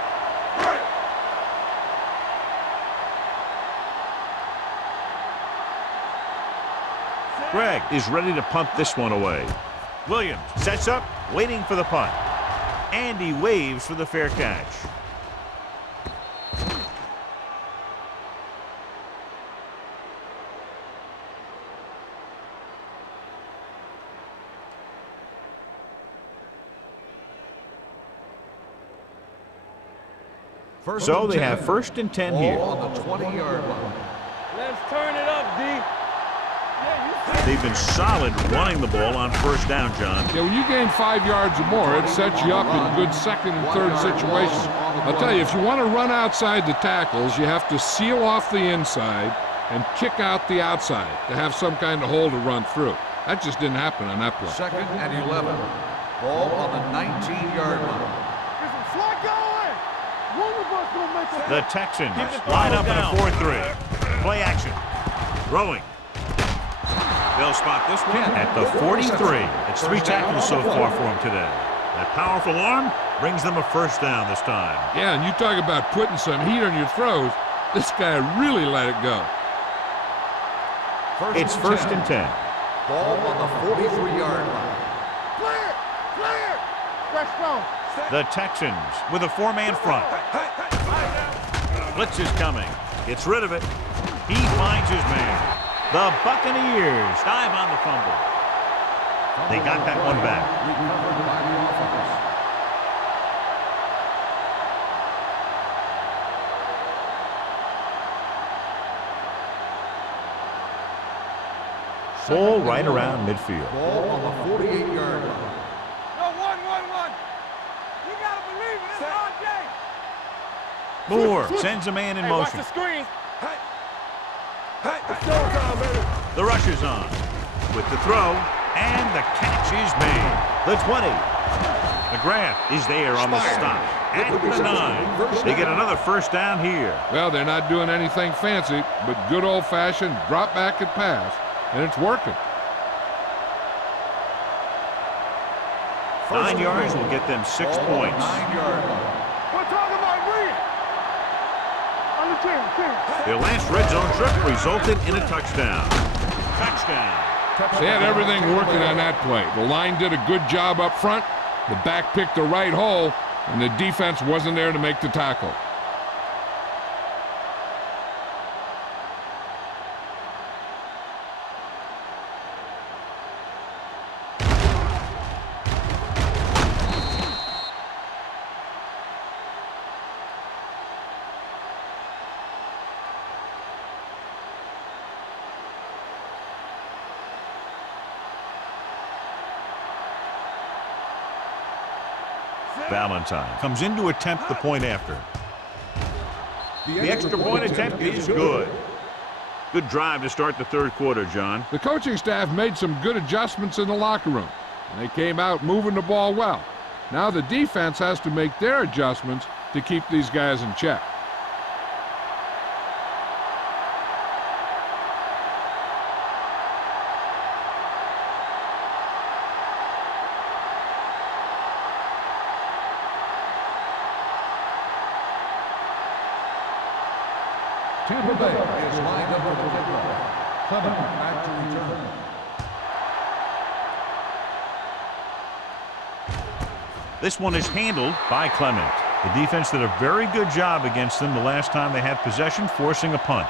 Gregg is ready to punt this one away. Williams sets up, waiting for the punt. And he waves for the fair catch. So they have first and 10 here. Ball on the 20-yard line. Let's turn it up, D. They've been solid running the ball on first down, John. Yeah, when you gain 5 yards or more, it sets you up in good second and third situations. I'll tell you, if you want to run outside the tackles, you have to seal off the inside and kick out the outside to have some kind of hole to run through. That just didn't happen on that play. Second and 11. Ball on the 19-yard line. The Texans line up in a 4-3. Play action. Throwing. They'll spot this one at the 43. It's 3 tackles so far for him today. That powerful arm brings them a first down this time. Yeah, and you talk about putting some heat on your throws. This guy really let it go. It's first and 10. Ball on the 43-yard line. Clear! Clear! Let's go. The Texans with a 4-man front. Blitz is coming. Gets rid of it. He finds his man. The Buccaneers dive on the fumble. They got that one back. Recovered by the offense. Ball right around midfield. Ball on the 48-yard line. No, 1-1-1. You gotta believe it. It's RJ. Moore sends a man in Hey, watch motion. the screen. The rush is on. With the throw, and the catch is made. The 20. McGrath is there on the stop. At the 9. They get another first down here. Well, they're not doing anything fancy, but good old-fashioned drop back and pass, and it's working. 9 yards will get them 6 points. 9-yard line. We're talking about Reed. On the team. Their last red zone trip resulted in a touchdown. Touchdown. They had everything working on that play. The line did a good job up front. The back picked the right hole, and the defense wasn't there to make the tackle. Valentine comes in to attempt the point after. The extra point attempt is good. Good drive to start the third quarter, John. The coaching staff made some good adjustments in the locker room, and they came out moving the ball well. Now the defense has to make their adjustments to keep these guys in check. Tampa Bay is lined up for the kickoff. Clement back to return. This one is handled by Clement. The defense did a very good job against them the last time they had possession, forcing a punt.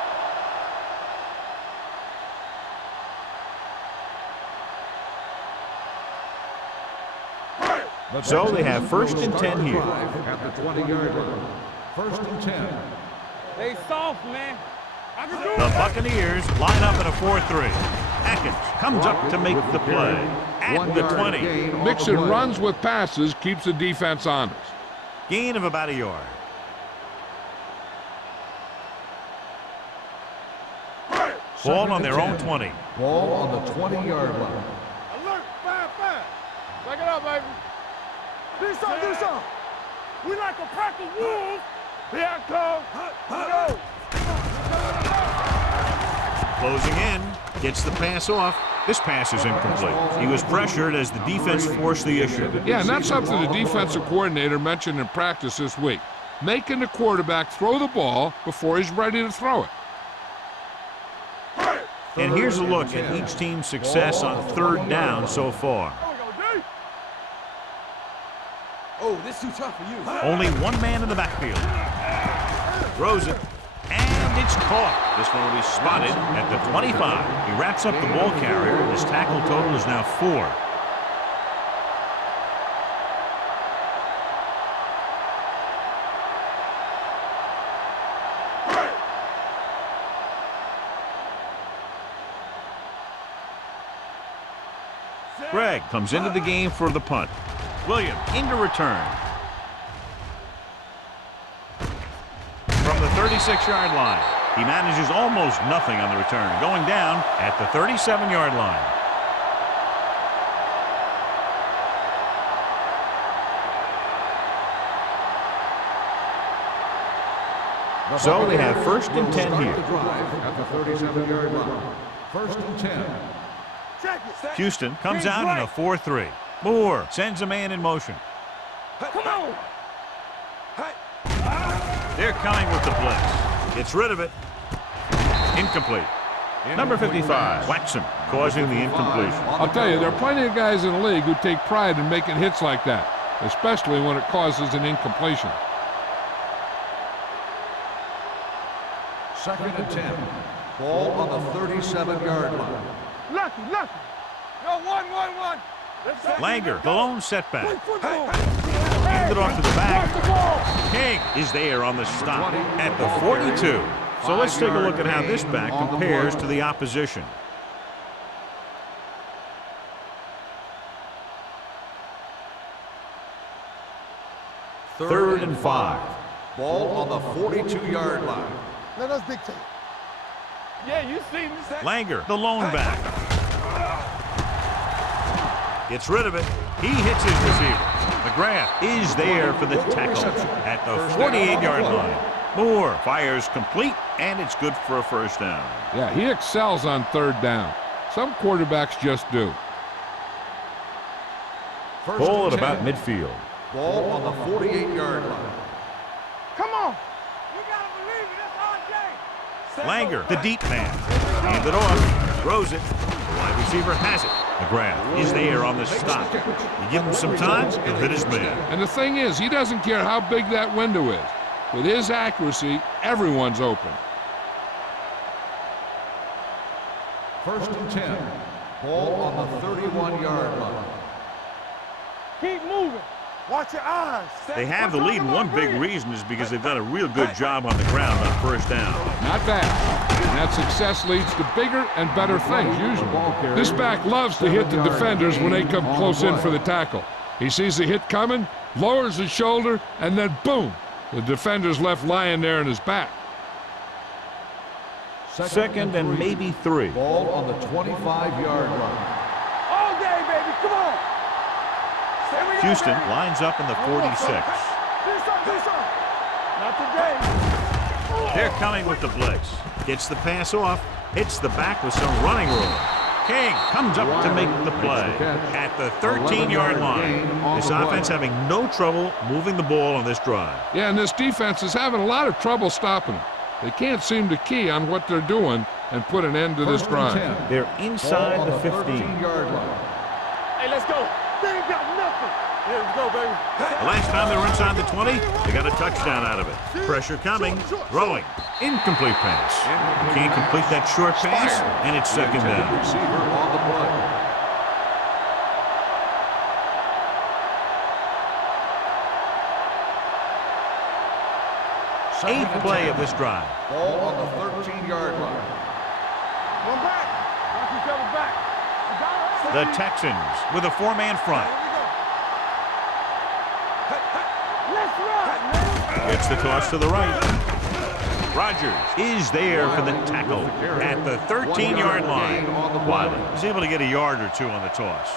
So they have 1st and 10 here. At the 20-yard line. 1st and 10. They soft, man. I can do The it. Buccaneers line up in a 4-3. Atkins comes up to make the play at the 20. Mixing runs with passes keeps the defense honest. Gain of about a yard. Ball on their own 20. Ball on the 20-yard line. Alert, 5-5. Back it up, baby. Do something. We like to practice wolves. Here I come. Go. Closing in, gets the pass off. This pass is incomplete. He was pressured as the defense forced the issue. Yeah, and that's something the defensive coordinator mentioned in practice this week. Making the quarterback throw the ball before he's ready to throw it. And here's a look at each team's success on 3rd down so far. Oh, this too tough for you. Only one man in the backfield. Throws it. And it's caught. This one will be spotted at the 25. He wraps up the ball carrier. His tackle total is now 4. Greg comes into the game for the punt. Williams into return. From the 36-yard line, he manages almost nothing on the return, going down at the 37-yard line. So they have 1st and 10 here. At the 37-yard line. 1st and 10. Houston comes out in a 4-3. Moore sends a man in motion. Come on. They're coming with the blitz. Gets rid of it. Incomplete. Number 55, Waxham, causing the incompletion. I'll tell you, there are plenty of guys in the league who take pride in making hits like that, especially when it causes an incompletion. 2nd and 10. Ball on the 37-yard line. Lucky. No, 1. Let's go. Langer, the lone setback. Play football. Handed off to the Watch back. the ball. King is there on the stop at the 42. So let's take a look at how this back compares to the opposition. Third and 5. Ball on the 42-yard line. Let us dictate. Yeah, you see me. Langer, the lone back. Gets rid of it. He hits his receiver. McGrath is there for the tackle at the 48-yard line. Moore fires complete, and it's good for a 1st down. Yeah, he excels on 3rd down. Some quarterbacks just do. Ball at about midfield. Ball on the 48-yard line. Come on. You gotta believe it. That's RJ. Langer, the deep man. Hand it off. Throws it. The wide receiver has it. McGrath is there on the stop. You give him some time, he'll hit his man. And the thing is, he doesn't care how big that window is. With his accuracy, everyone's open. 1st and 10. Ball on the 31-yard line. Keep moving. Watch your eyes. They have the lead, and one big reason is because they've done a real good job on the ground on 1st down. Not bad. And that success leads to bigger and better things, usually. This back loves to hit the defenders when they come close in for the tackle. He sees the hit coming, lowers his shoulder, and then boom, the defender's left lying there in his back. Second and maybe 3. Ball on the 25-yard line. All day, baby. Come on. Here we go, Houston baby. lines up in the 46. Do something. Not today. They're coming with the blitz. Gets the pass off, hits the back with some running room. King comes up to make the play at the 13-yard line. This offense having no trouble moving the ball on this drive. Yeah, and this defense is having a lot of trouble stopping them. They can't seem to key on what they're doing and put an end to this drive. They're inside the 15. 13-yard line. Hey, let's go. They ain't got nothing. Here we go, baby. The last time they were inside the 20, they got a touchdown out of it. Pressure coming, throwing, incomplete pass. Can't complete that short pass, and it's second down. Receiver on the play. Eighth play of this drive. Ball on the 13-yard line. One back. Watch each other back. You got it? The Texans with a 4-man front. Let's run, man. Gets the toss to the right. Rodgers is there for the tackle at the 13-yard line. Wiley is able to get a yard or 2 on the toss.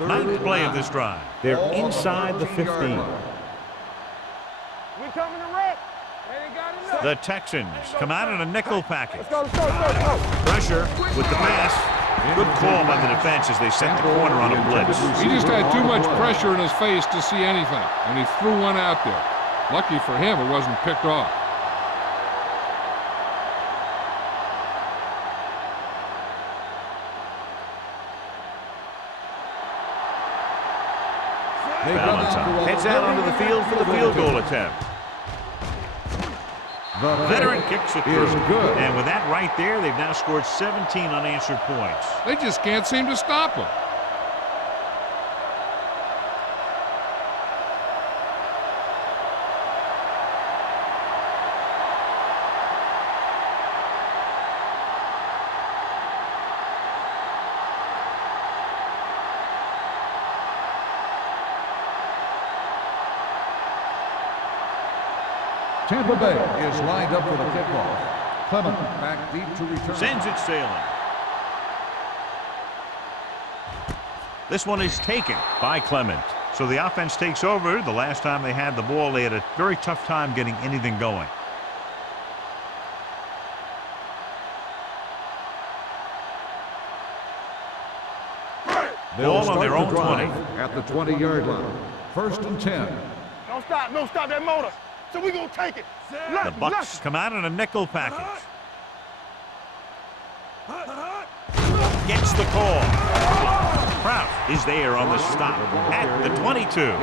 Ninth play of this drive. They're inside the 15. We coming to wreck. They ain't got enough. The Texans come out in a nickel package. Let's go. Pressure with the pass. Good call by the defense as they set the corner on a blitz. He just had too much pressure in his face to see anything, and he threw one out there. Lucky for him, it wasn't picked off. Valentine heads out onto the field for the field goal attempt. The Veteran kicks it through. is good. And with that right there, they've now scored 17 unanswered points. They just can't seem to stop him. Tampa Bay is lined up for the kickoff. Clement back deep to return. Sends it sailing. This one is taken by Clement. So the offense takes over. The last time they had the ball, they had a very tough time getting anything going. They'll Ball on start their the own drive 20. at the 20-yard line. First and 10. Don't stop that motor. So we gonna take it. The Bucs come out in a nickel package. Gets the call. Kraft is there on the stop at the 22.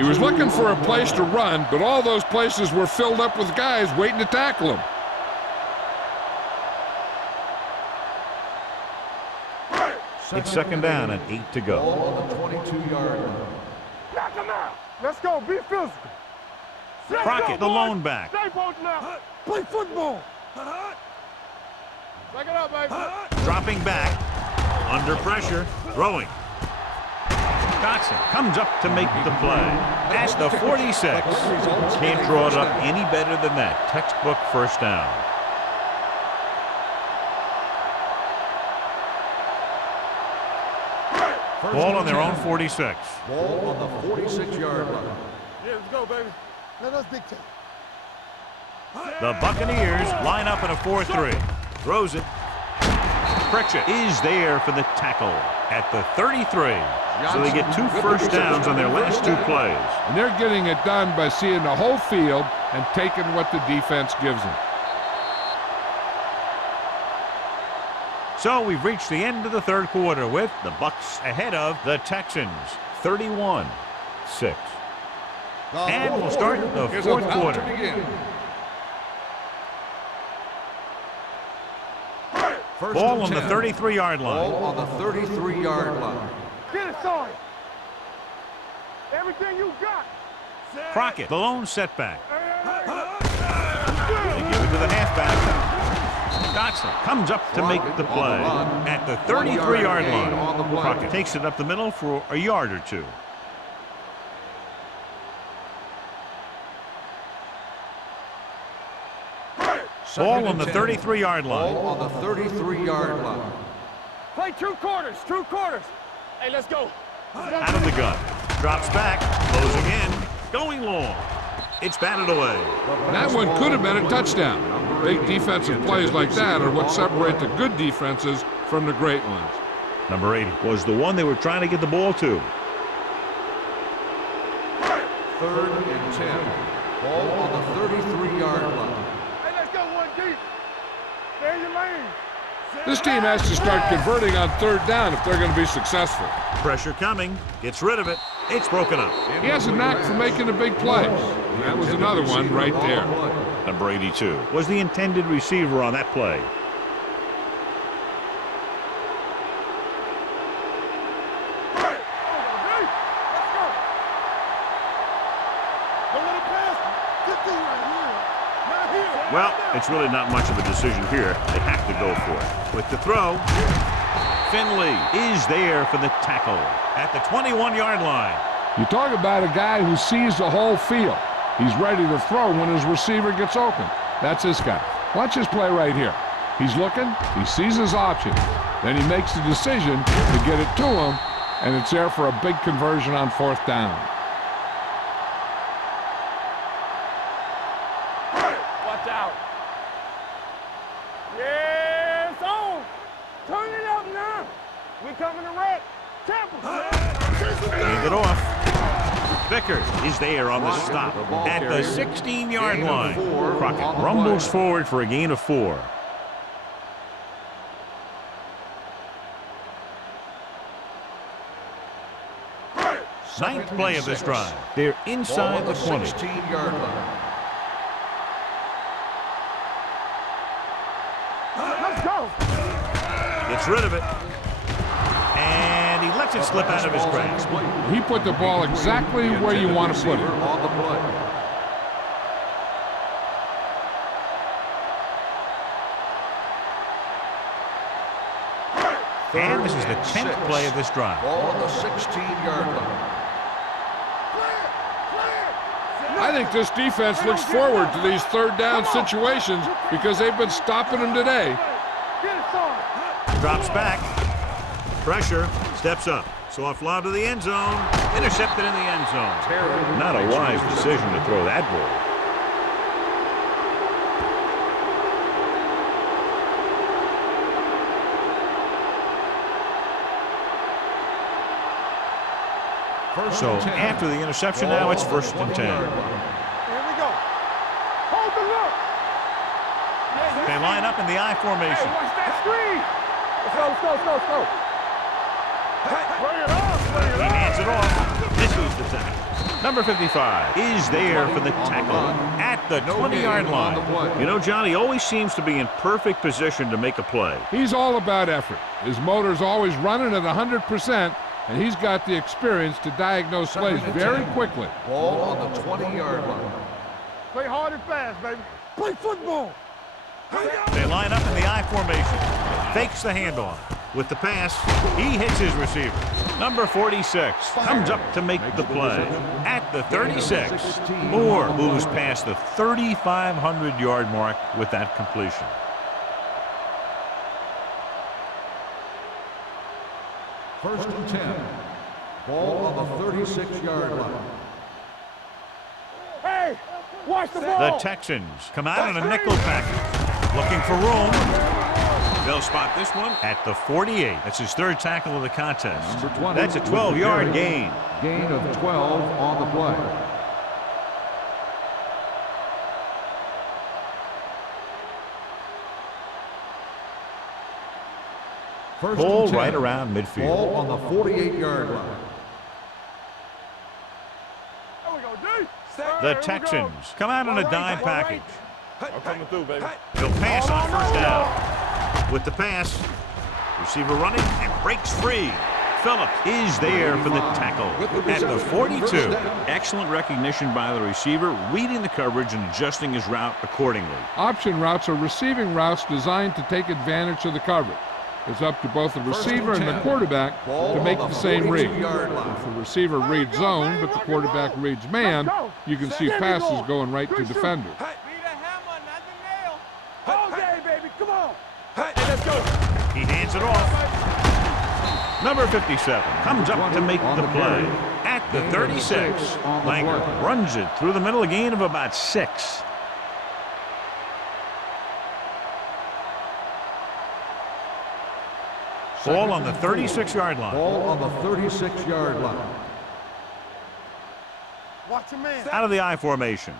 He was looking for a place to run, but all those places were filled up with guys waiting to tackle him. It's second down and 8 to go. Ball on the 22-yard line. Knock him out. Let's go. Be physical. Let's Crockett, go, the boys. lone back. Stay posted now. Play football. Back it up, baby. Dropping back. Under pressure. Throwing. Dotson comes up to make the play. At the 46. Can't draw it up any better than that. Textbook first down. Ball on their own 46. Ball on the 46-yard line. Yeah, let's go, baby. Let us dictate. The Buccaneers line up in a 4-3. Throws it. Pritchett is there for the tackle at the 33. So they get 2 first downs on their last 2 plays. And they're getting it done by seeing the whole field and taking what the defense gives them. So we've reached the end of the third quarter with the Bucs ahead of the Texans, 31-6. And we'll start the fourth quarter. Ball on the 33-yard line. Ball on the 33-yard line. Get it, son. Everything you got. Crockett, the lone setback. Hey. They give it to the halfback. Dotson comes up to make the play at the 33-yard line. Crockett takes it up the middle for a yard or two. Ball on the 33-yard line. Ball on the 33-yard line. Play 2 quarters, 2 quarters. Hey, let's go. Out of the gun. Drops back, closing in, going long. It's batted away. That one could have been a touchdown. Big defensive plays like that are what separate the good defenses from the great ones. Number 80 was the one they were trying to get the ball to. 3rd and 10. Ball on the 33-yard line. Hey, let's go 1 deep. Stay in your lane. This team has to start converting on 3rd down if they're going to be successful. Pressure coming, gets rid of it. It's broken up. He has a knack for making the big plays. That was another one right there. Number 82 was the intended receiver on that play. Well, it's really not much of a decision here. They have to go for it. With the throw, Finley is there for the tackle at the 21-yard line. You talk about a guy who sees the whole field. He's ready to throw when his receiver gets open. That's this guy. Watch his play right here. He's looking, he sees his option. Then he makes the decision to get it to him, and it's there for a big conversion on 4th down. Watch out. Yeah, it's on. Turn it up now. We coming to wreck. Tampa. Hand it off. Vickers is there on the stop at the 16-yard line. Crockett rumbles forward for a gain of 4. Ninth play of this drive. They're inside the 20. 16-yard line. Let's go. Gets rid of it. And he lets it slip out of his grasp. He put the ball exactly where you want to put it. On the play. And this is the 10th play of this drive. Ball on the 16-yard line. I think this defense looks forward to these 3rd down situations because they've been stopping them today. Get it, son. Drops back. Pressure. Steps up. Soft lob to the end zone. Intercepted in the end zone. Not a wise decision to throw that ball. So after the interception, now it's 1st and 10. Here we go. Hold the look. They line up in the I formation. Hey, watch that screen. Let's go. Bring it on. He hands it off. Misses the tackle. Number 55 is there for the tackle at the 20-yard line. You know, John, he always seems to be in perfect position to make a play. He's all about effort. His motor's always running at 100%, and he's got the experience to diagnose plays very quickly. Ball on the 20-yard line. Play hard and fast, baby. Play football. They line up in the I formation. Fakes the handoff. With the pass, he hits his receiver. Number 46 comes up to make the play at the 36. Moore moves past the 3,500-yard mark with that completion. First and 10. Ball on the 36-yard line. Hey, watch the ball. The Texans come out in a nickel package, looking for room. They'll spot this one at the 48. That's his 3rd tackle of the contest. Number 20. That's a 12-yard gain. Gain of 12 on the play. First Ball and 10. right around midfield. Ball on the 48-yard line. There we go, D. The Texans come out in a dime package. I'm coming through, baby. He'll pass on 1st down. With the pass, receiver running and breaks free. Phillips is there for the tackle at the 42. Excellent recognition by the receiver, reading the coverage and adjusting his route accordingly. Option routes are receiving routes designed to take advantage of the coverage. It's up to both the receiver and the quarterback to make the same read. If the receiver reads zone, but the quarterback reads man, you can see passes going right to defenders. Be the hammer, not the nail. All day, baby. Come on. Hey, let's go. He hands it off. Number 57 comes up to make the play at the 36. Langer runs it through the middle, a gain of about 6. Ball on the 36-yard line. Ball on the 36-yard line. Watch your man. Out of the I formation.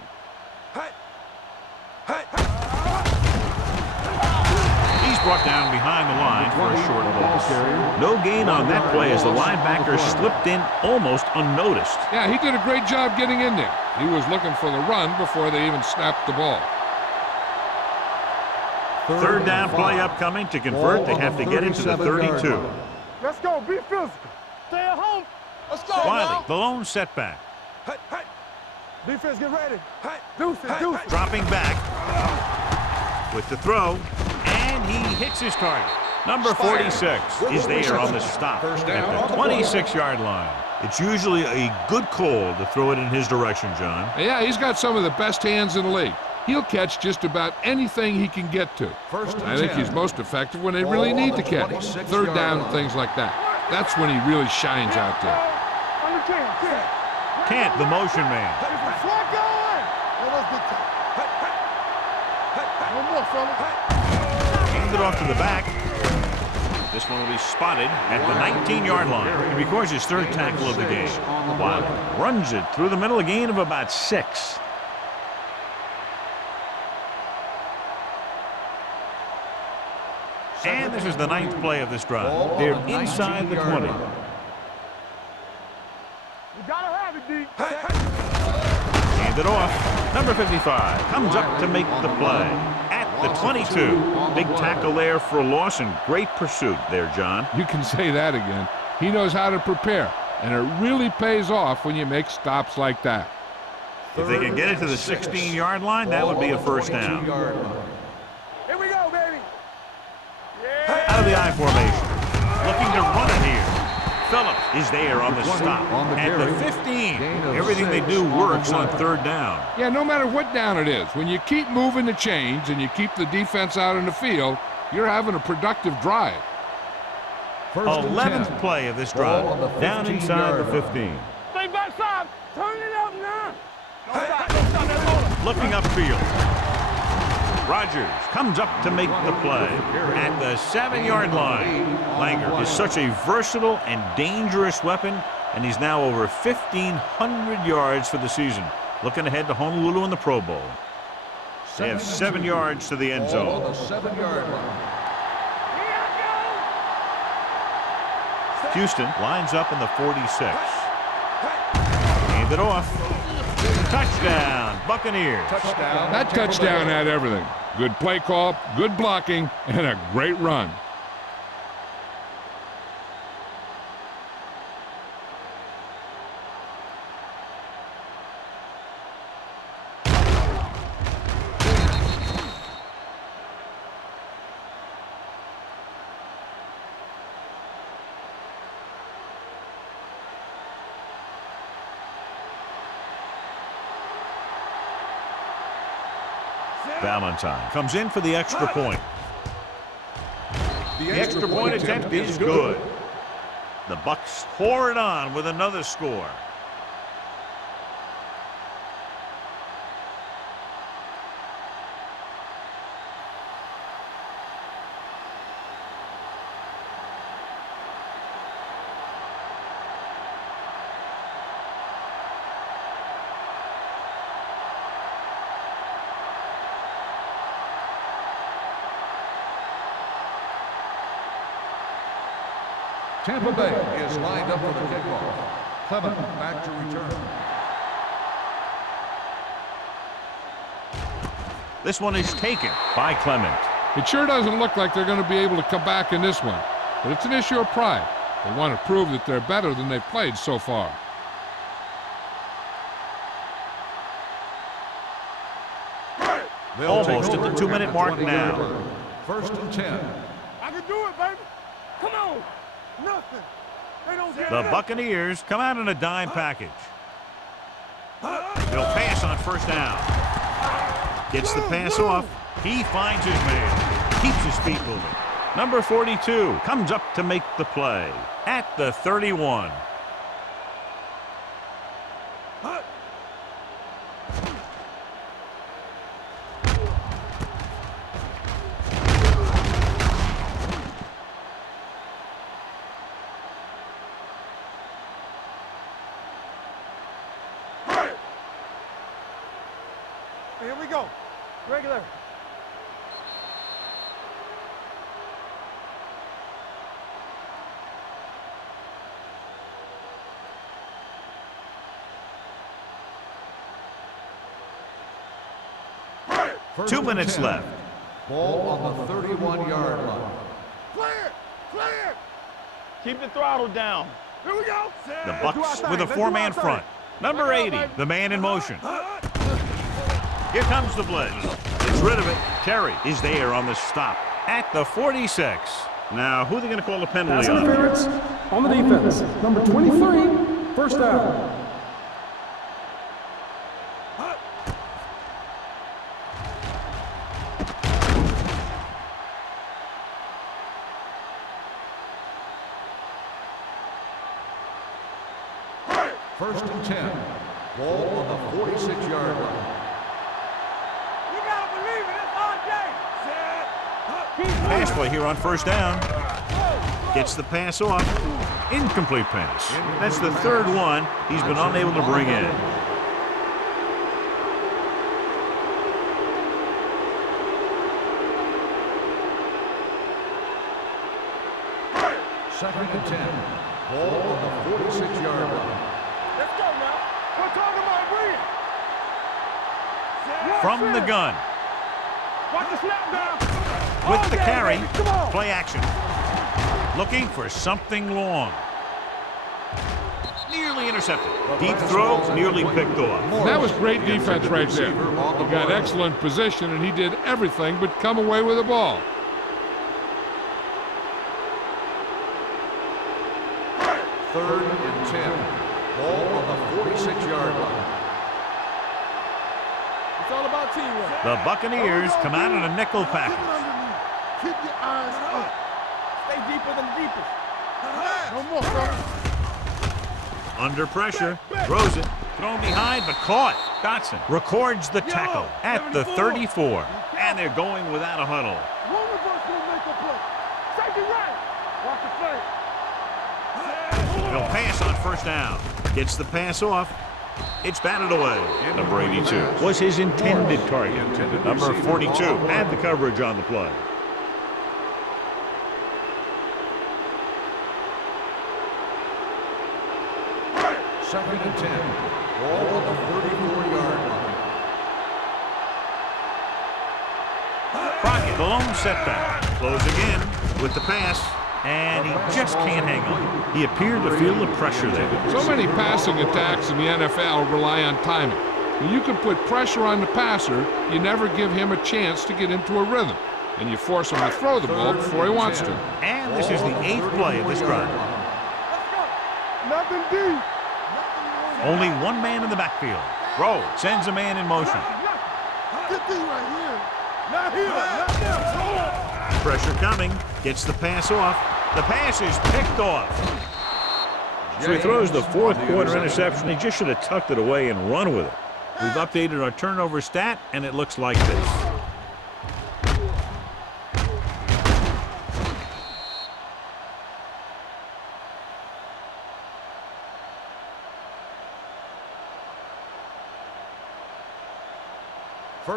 He's brought down behind the line for a short loss. No gain on that play as the linebacker slipped in almost unnoticed. Yeah, he did a great job getting in there. He was looking for the run before they even snapped the ball. Third down play upcoming. To convert, they have to get into the 32. Let's go. Be physical. Stay at home. Let's go. Wiley, the lone setback. Defense, get ready. Deuce it. Dropping back with the throw, and he hits his target. Number 46 is there on the stop at the 26-yard line. It's usually a good call to throw it in his direction, John. Yeah, he's got some of the best hands in the league. He'll catch just about anything he can get to. I think he's most effective when they really need to catch. Third down and things like that. That's when he really shines out there. Kent, the motion man. Slot going. Let's get to one more, fellas. Hand it off to the back. This one will be spotted at the 19-yard line. He records his third tackle of the game. Wiley runs it through the middle, a gain of about 6. And this is the 9th play of this drive. They're inside the 20. You gotta have it, D. Hand it off. Number 55 comes up to make the play at the 22. Big tackle there for a loss and great pursuit there, John. You can say that again. He knows how to prepare, and it really pays off when you make stops like that. If they can get it to the 16-yard line, that would be a first down. Here we go, baby. Out of the I formation. Looking to run it here. Phillips is there on the stop at the 15. Everything they do works on third down. Yeah, no matter what down it is, when you keep moving the chains and you keep the defense out in the field, you're having a productive drive. 11th play of this drive. Down inside the 15. Stay backside. Turn it up now. Don't stop. That Looking upfield. Rogers comes up to make the play at the 7-yard line. Langer is such a versatile and dangerous weapon, and he's now over 1,500 yards for the season. Looking ahead to Honolulu in the Pro Bowl. They have 7 yards to the end zone. On the 7-yard line. Houston lines up in the 46. Hand it off. Touchdown, Buccaneers. That touchdown had everything. Good play call, good blocking, and a great run. Valentine comes in for the extra point. The extra point attempt is good. The Bucs pour it on with another score. Tampa Bay is lined up for the kickoff. Clement back to return. This one is taken by Clement. It sure doesn't look like they're going to be able to come back in this one, but it's an issue of pride. They want to prove that they're better than they've played so far. Almost at the 2-minute mark now. First and 10. I can do it, baby. Come on. Nothing. They don't get The it. Buccaneers come out in a dime package. They'll pass on first down. Gets the pass off. He finds his man. Keeps his feet moving. Number 42 comes up to make the play at the 31. Here we go. Regular. First 2 and minutes 10. left. Ball on the 31-yard line. Clear. Clear. Keep the throttle down. Here we go. The Bucks with a 4-man front. Number 80, the man in motion. Here comes the blitz. Gets rid of it. Terry is there on the stop at the 46. Now, who are they going to call the penalty Pass on? interference on the defense. Number 23, first down. First and 10. Ball on the 46-yard line. You gotta believe it. It's our day. Pass play here on first down. Gets the pass off. Incomplete pass. That's the third one he's been unable to bring in. Second and 10. Ball on the 46-yard line. Let's go now. We're talking about bringing. From the gun. Watch the snap down. With the Okay, carry. baby, come on. Play action. Looking for something long. Nearly intercepted. Deep throw, nearly picked off. That was great defense right there. He got excellent position, and he did everything but come away with the ball. Third and 10. Ball on the 46-yard line. It's all about teamwork. The Buccaneers come out in a nickel package. Keep your eyes up. Stay deeper than the deepest. No more, bro. Under pressure, throws it, thrown behind, but caught. Dotson records the tackle at the 34, and they're going without a huddle. One of us will make a play. Safety right. Watch the play. He'll pass on first down. Gets the pass off. It's batted away. Number 82 was his intended target. Number 42 had the coverage on the play. Second and 10. Ball on the 34-yard line. Crockett, the lone setback. Close again with the pass, and he just can't hang on. He appeared to feel the pressure there. So many passing attacks in the NFL rely on timing. When you can put pressure on the passer, you never give him a chance to get into a rhythm, and you force him to throw the ball before he wants to. And this is the 8th play of this drive. Let's go. Nothing deep. Only one man in the backfield. Rowe sends a man in motion. Get these right here. Not here. Not there. Pressure coming. Gets the pass off. The pass is picked off. So he throws the fourth quarter interception. He just should have tucked it away and run with it. We've updated our turnover stat, and it looks like this.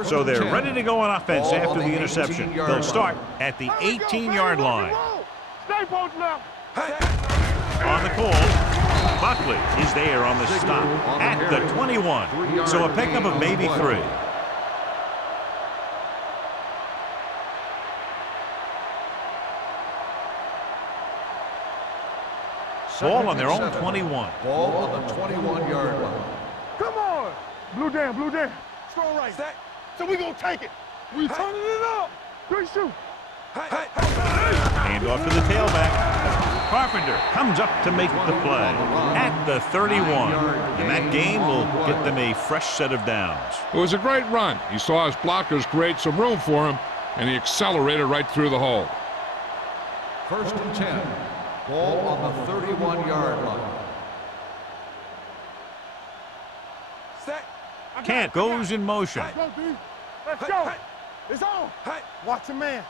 So they're ready to go on offense after the interception. They'll start at the 18-yard line. Stay post now. On the call, Buckley is there on the stop at the 21. So a pickup of maybe 3. Ball on their own 21. Ball on the 21-yard line. Come on. Blue down, blue down. Strong right. Set. So we gonna take it. We turning it up. Good shoot. Hand off to the tailback. Carpenter comes up to make the play at the 31. And that gain will get them a fresh set of downs. It was a great run. He saw his blockers create some room for him, and he accelerated right through the hole. 1st and 10. Ball on the 31-yard line. Set. Kent goes in motion. Let's go, D. Let's go. It's on. Watch the man.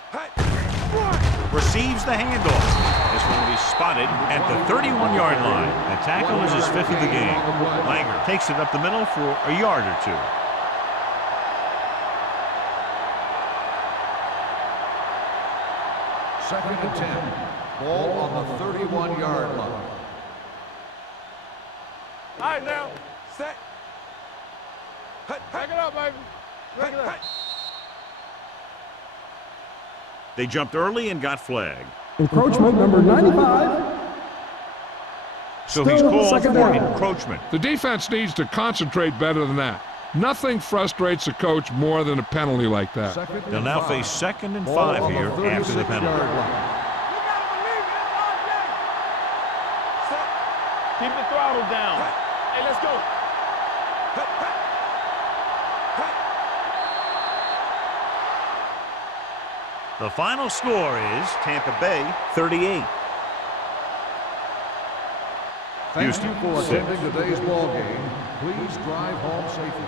Receives the handoff. This one will be spotted at the 31-yard line. The tackle is his 5th of the game. Langer takes it up the middle for a yard or two. Second and 10. Ball on the 31-yard line. All right, now. Set. Back it up, baby. Back it up. They jumped early and got flagged. Encroachment number 95. So he's Still called second for down. encroachment. The defense needs to concentrate better than that. Nothing frustrates a coach more than a penalty like that. Second They'll and now 5. face 2nd and Ball 5 on here the after the 36-yard penalty. line. You gotta believe it. That's all day. Set. Keep the throttle down. Hey, let's go. The final score is Tampa Bay 38. Thank Houston, you for 6. attending today's ball game. Please drive home safely.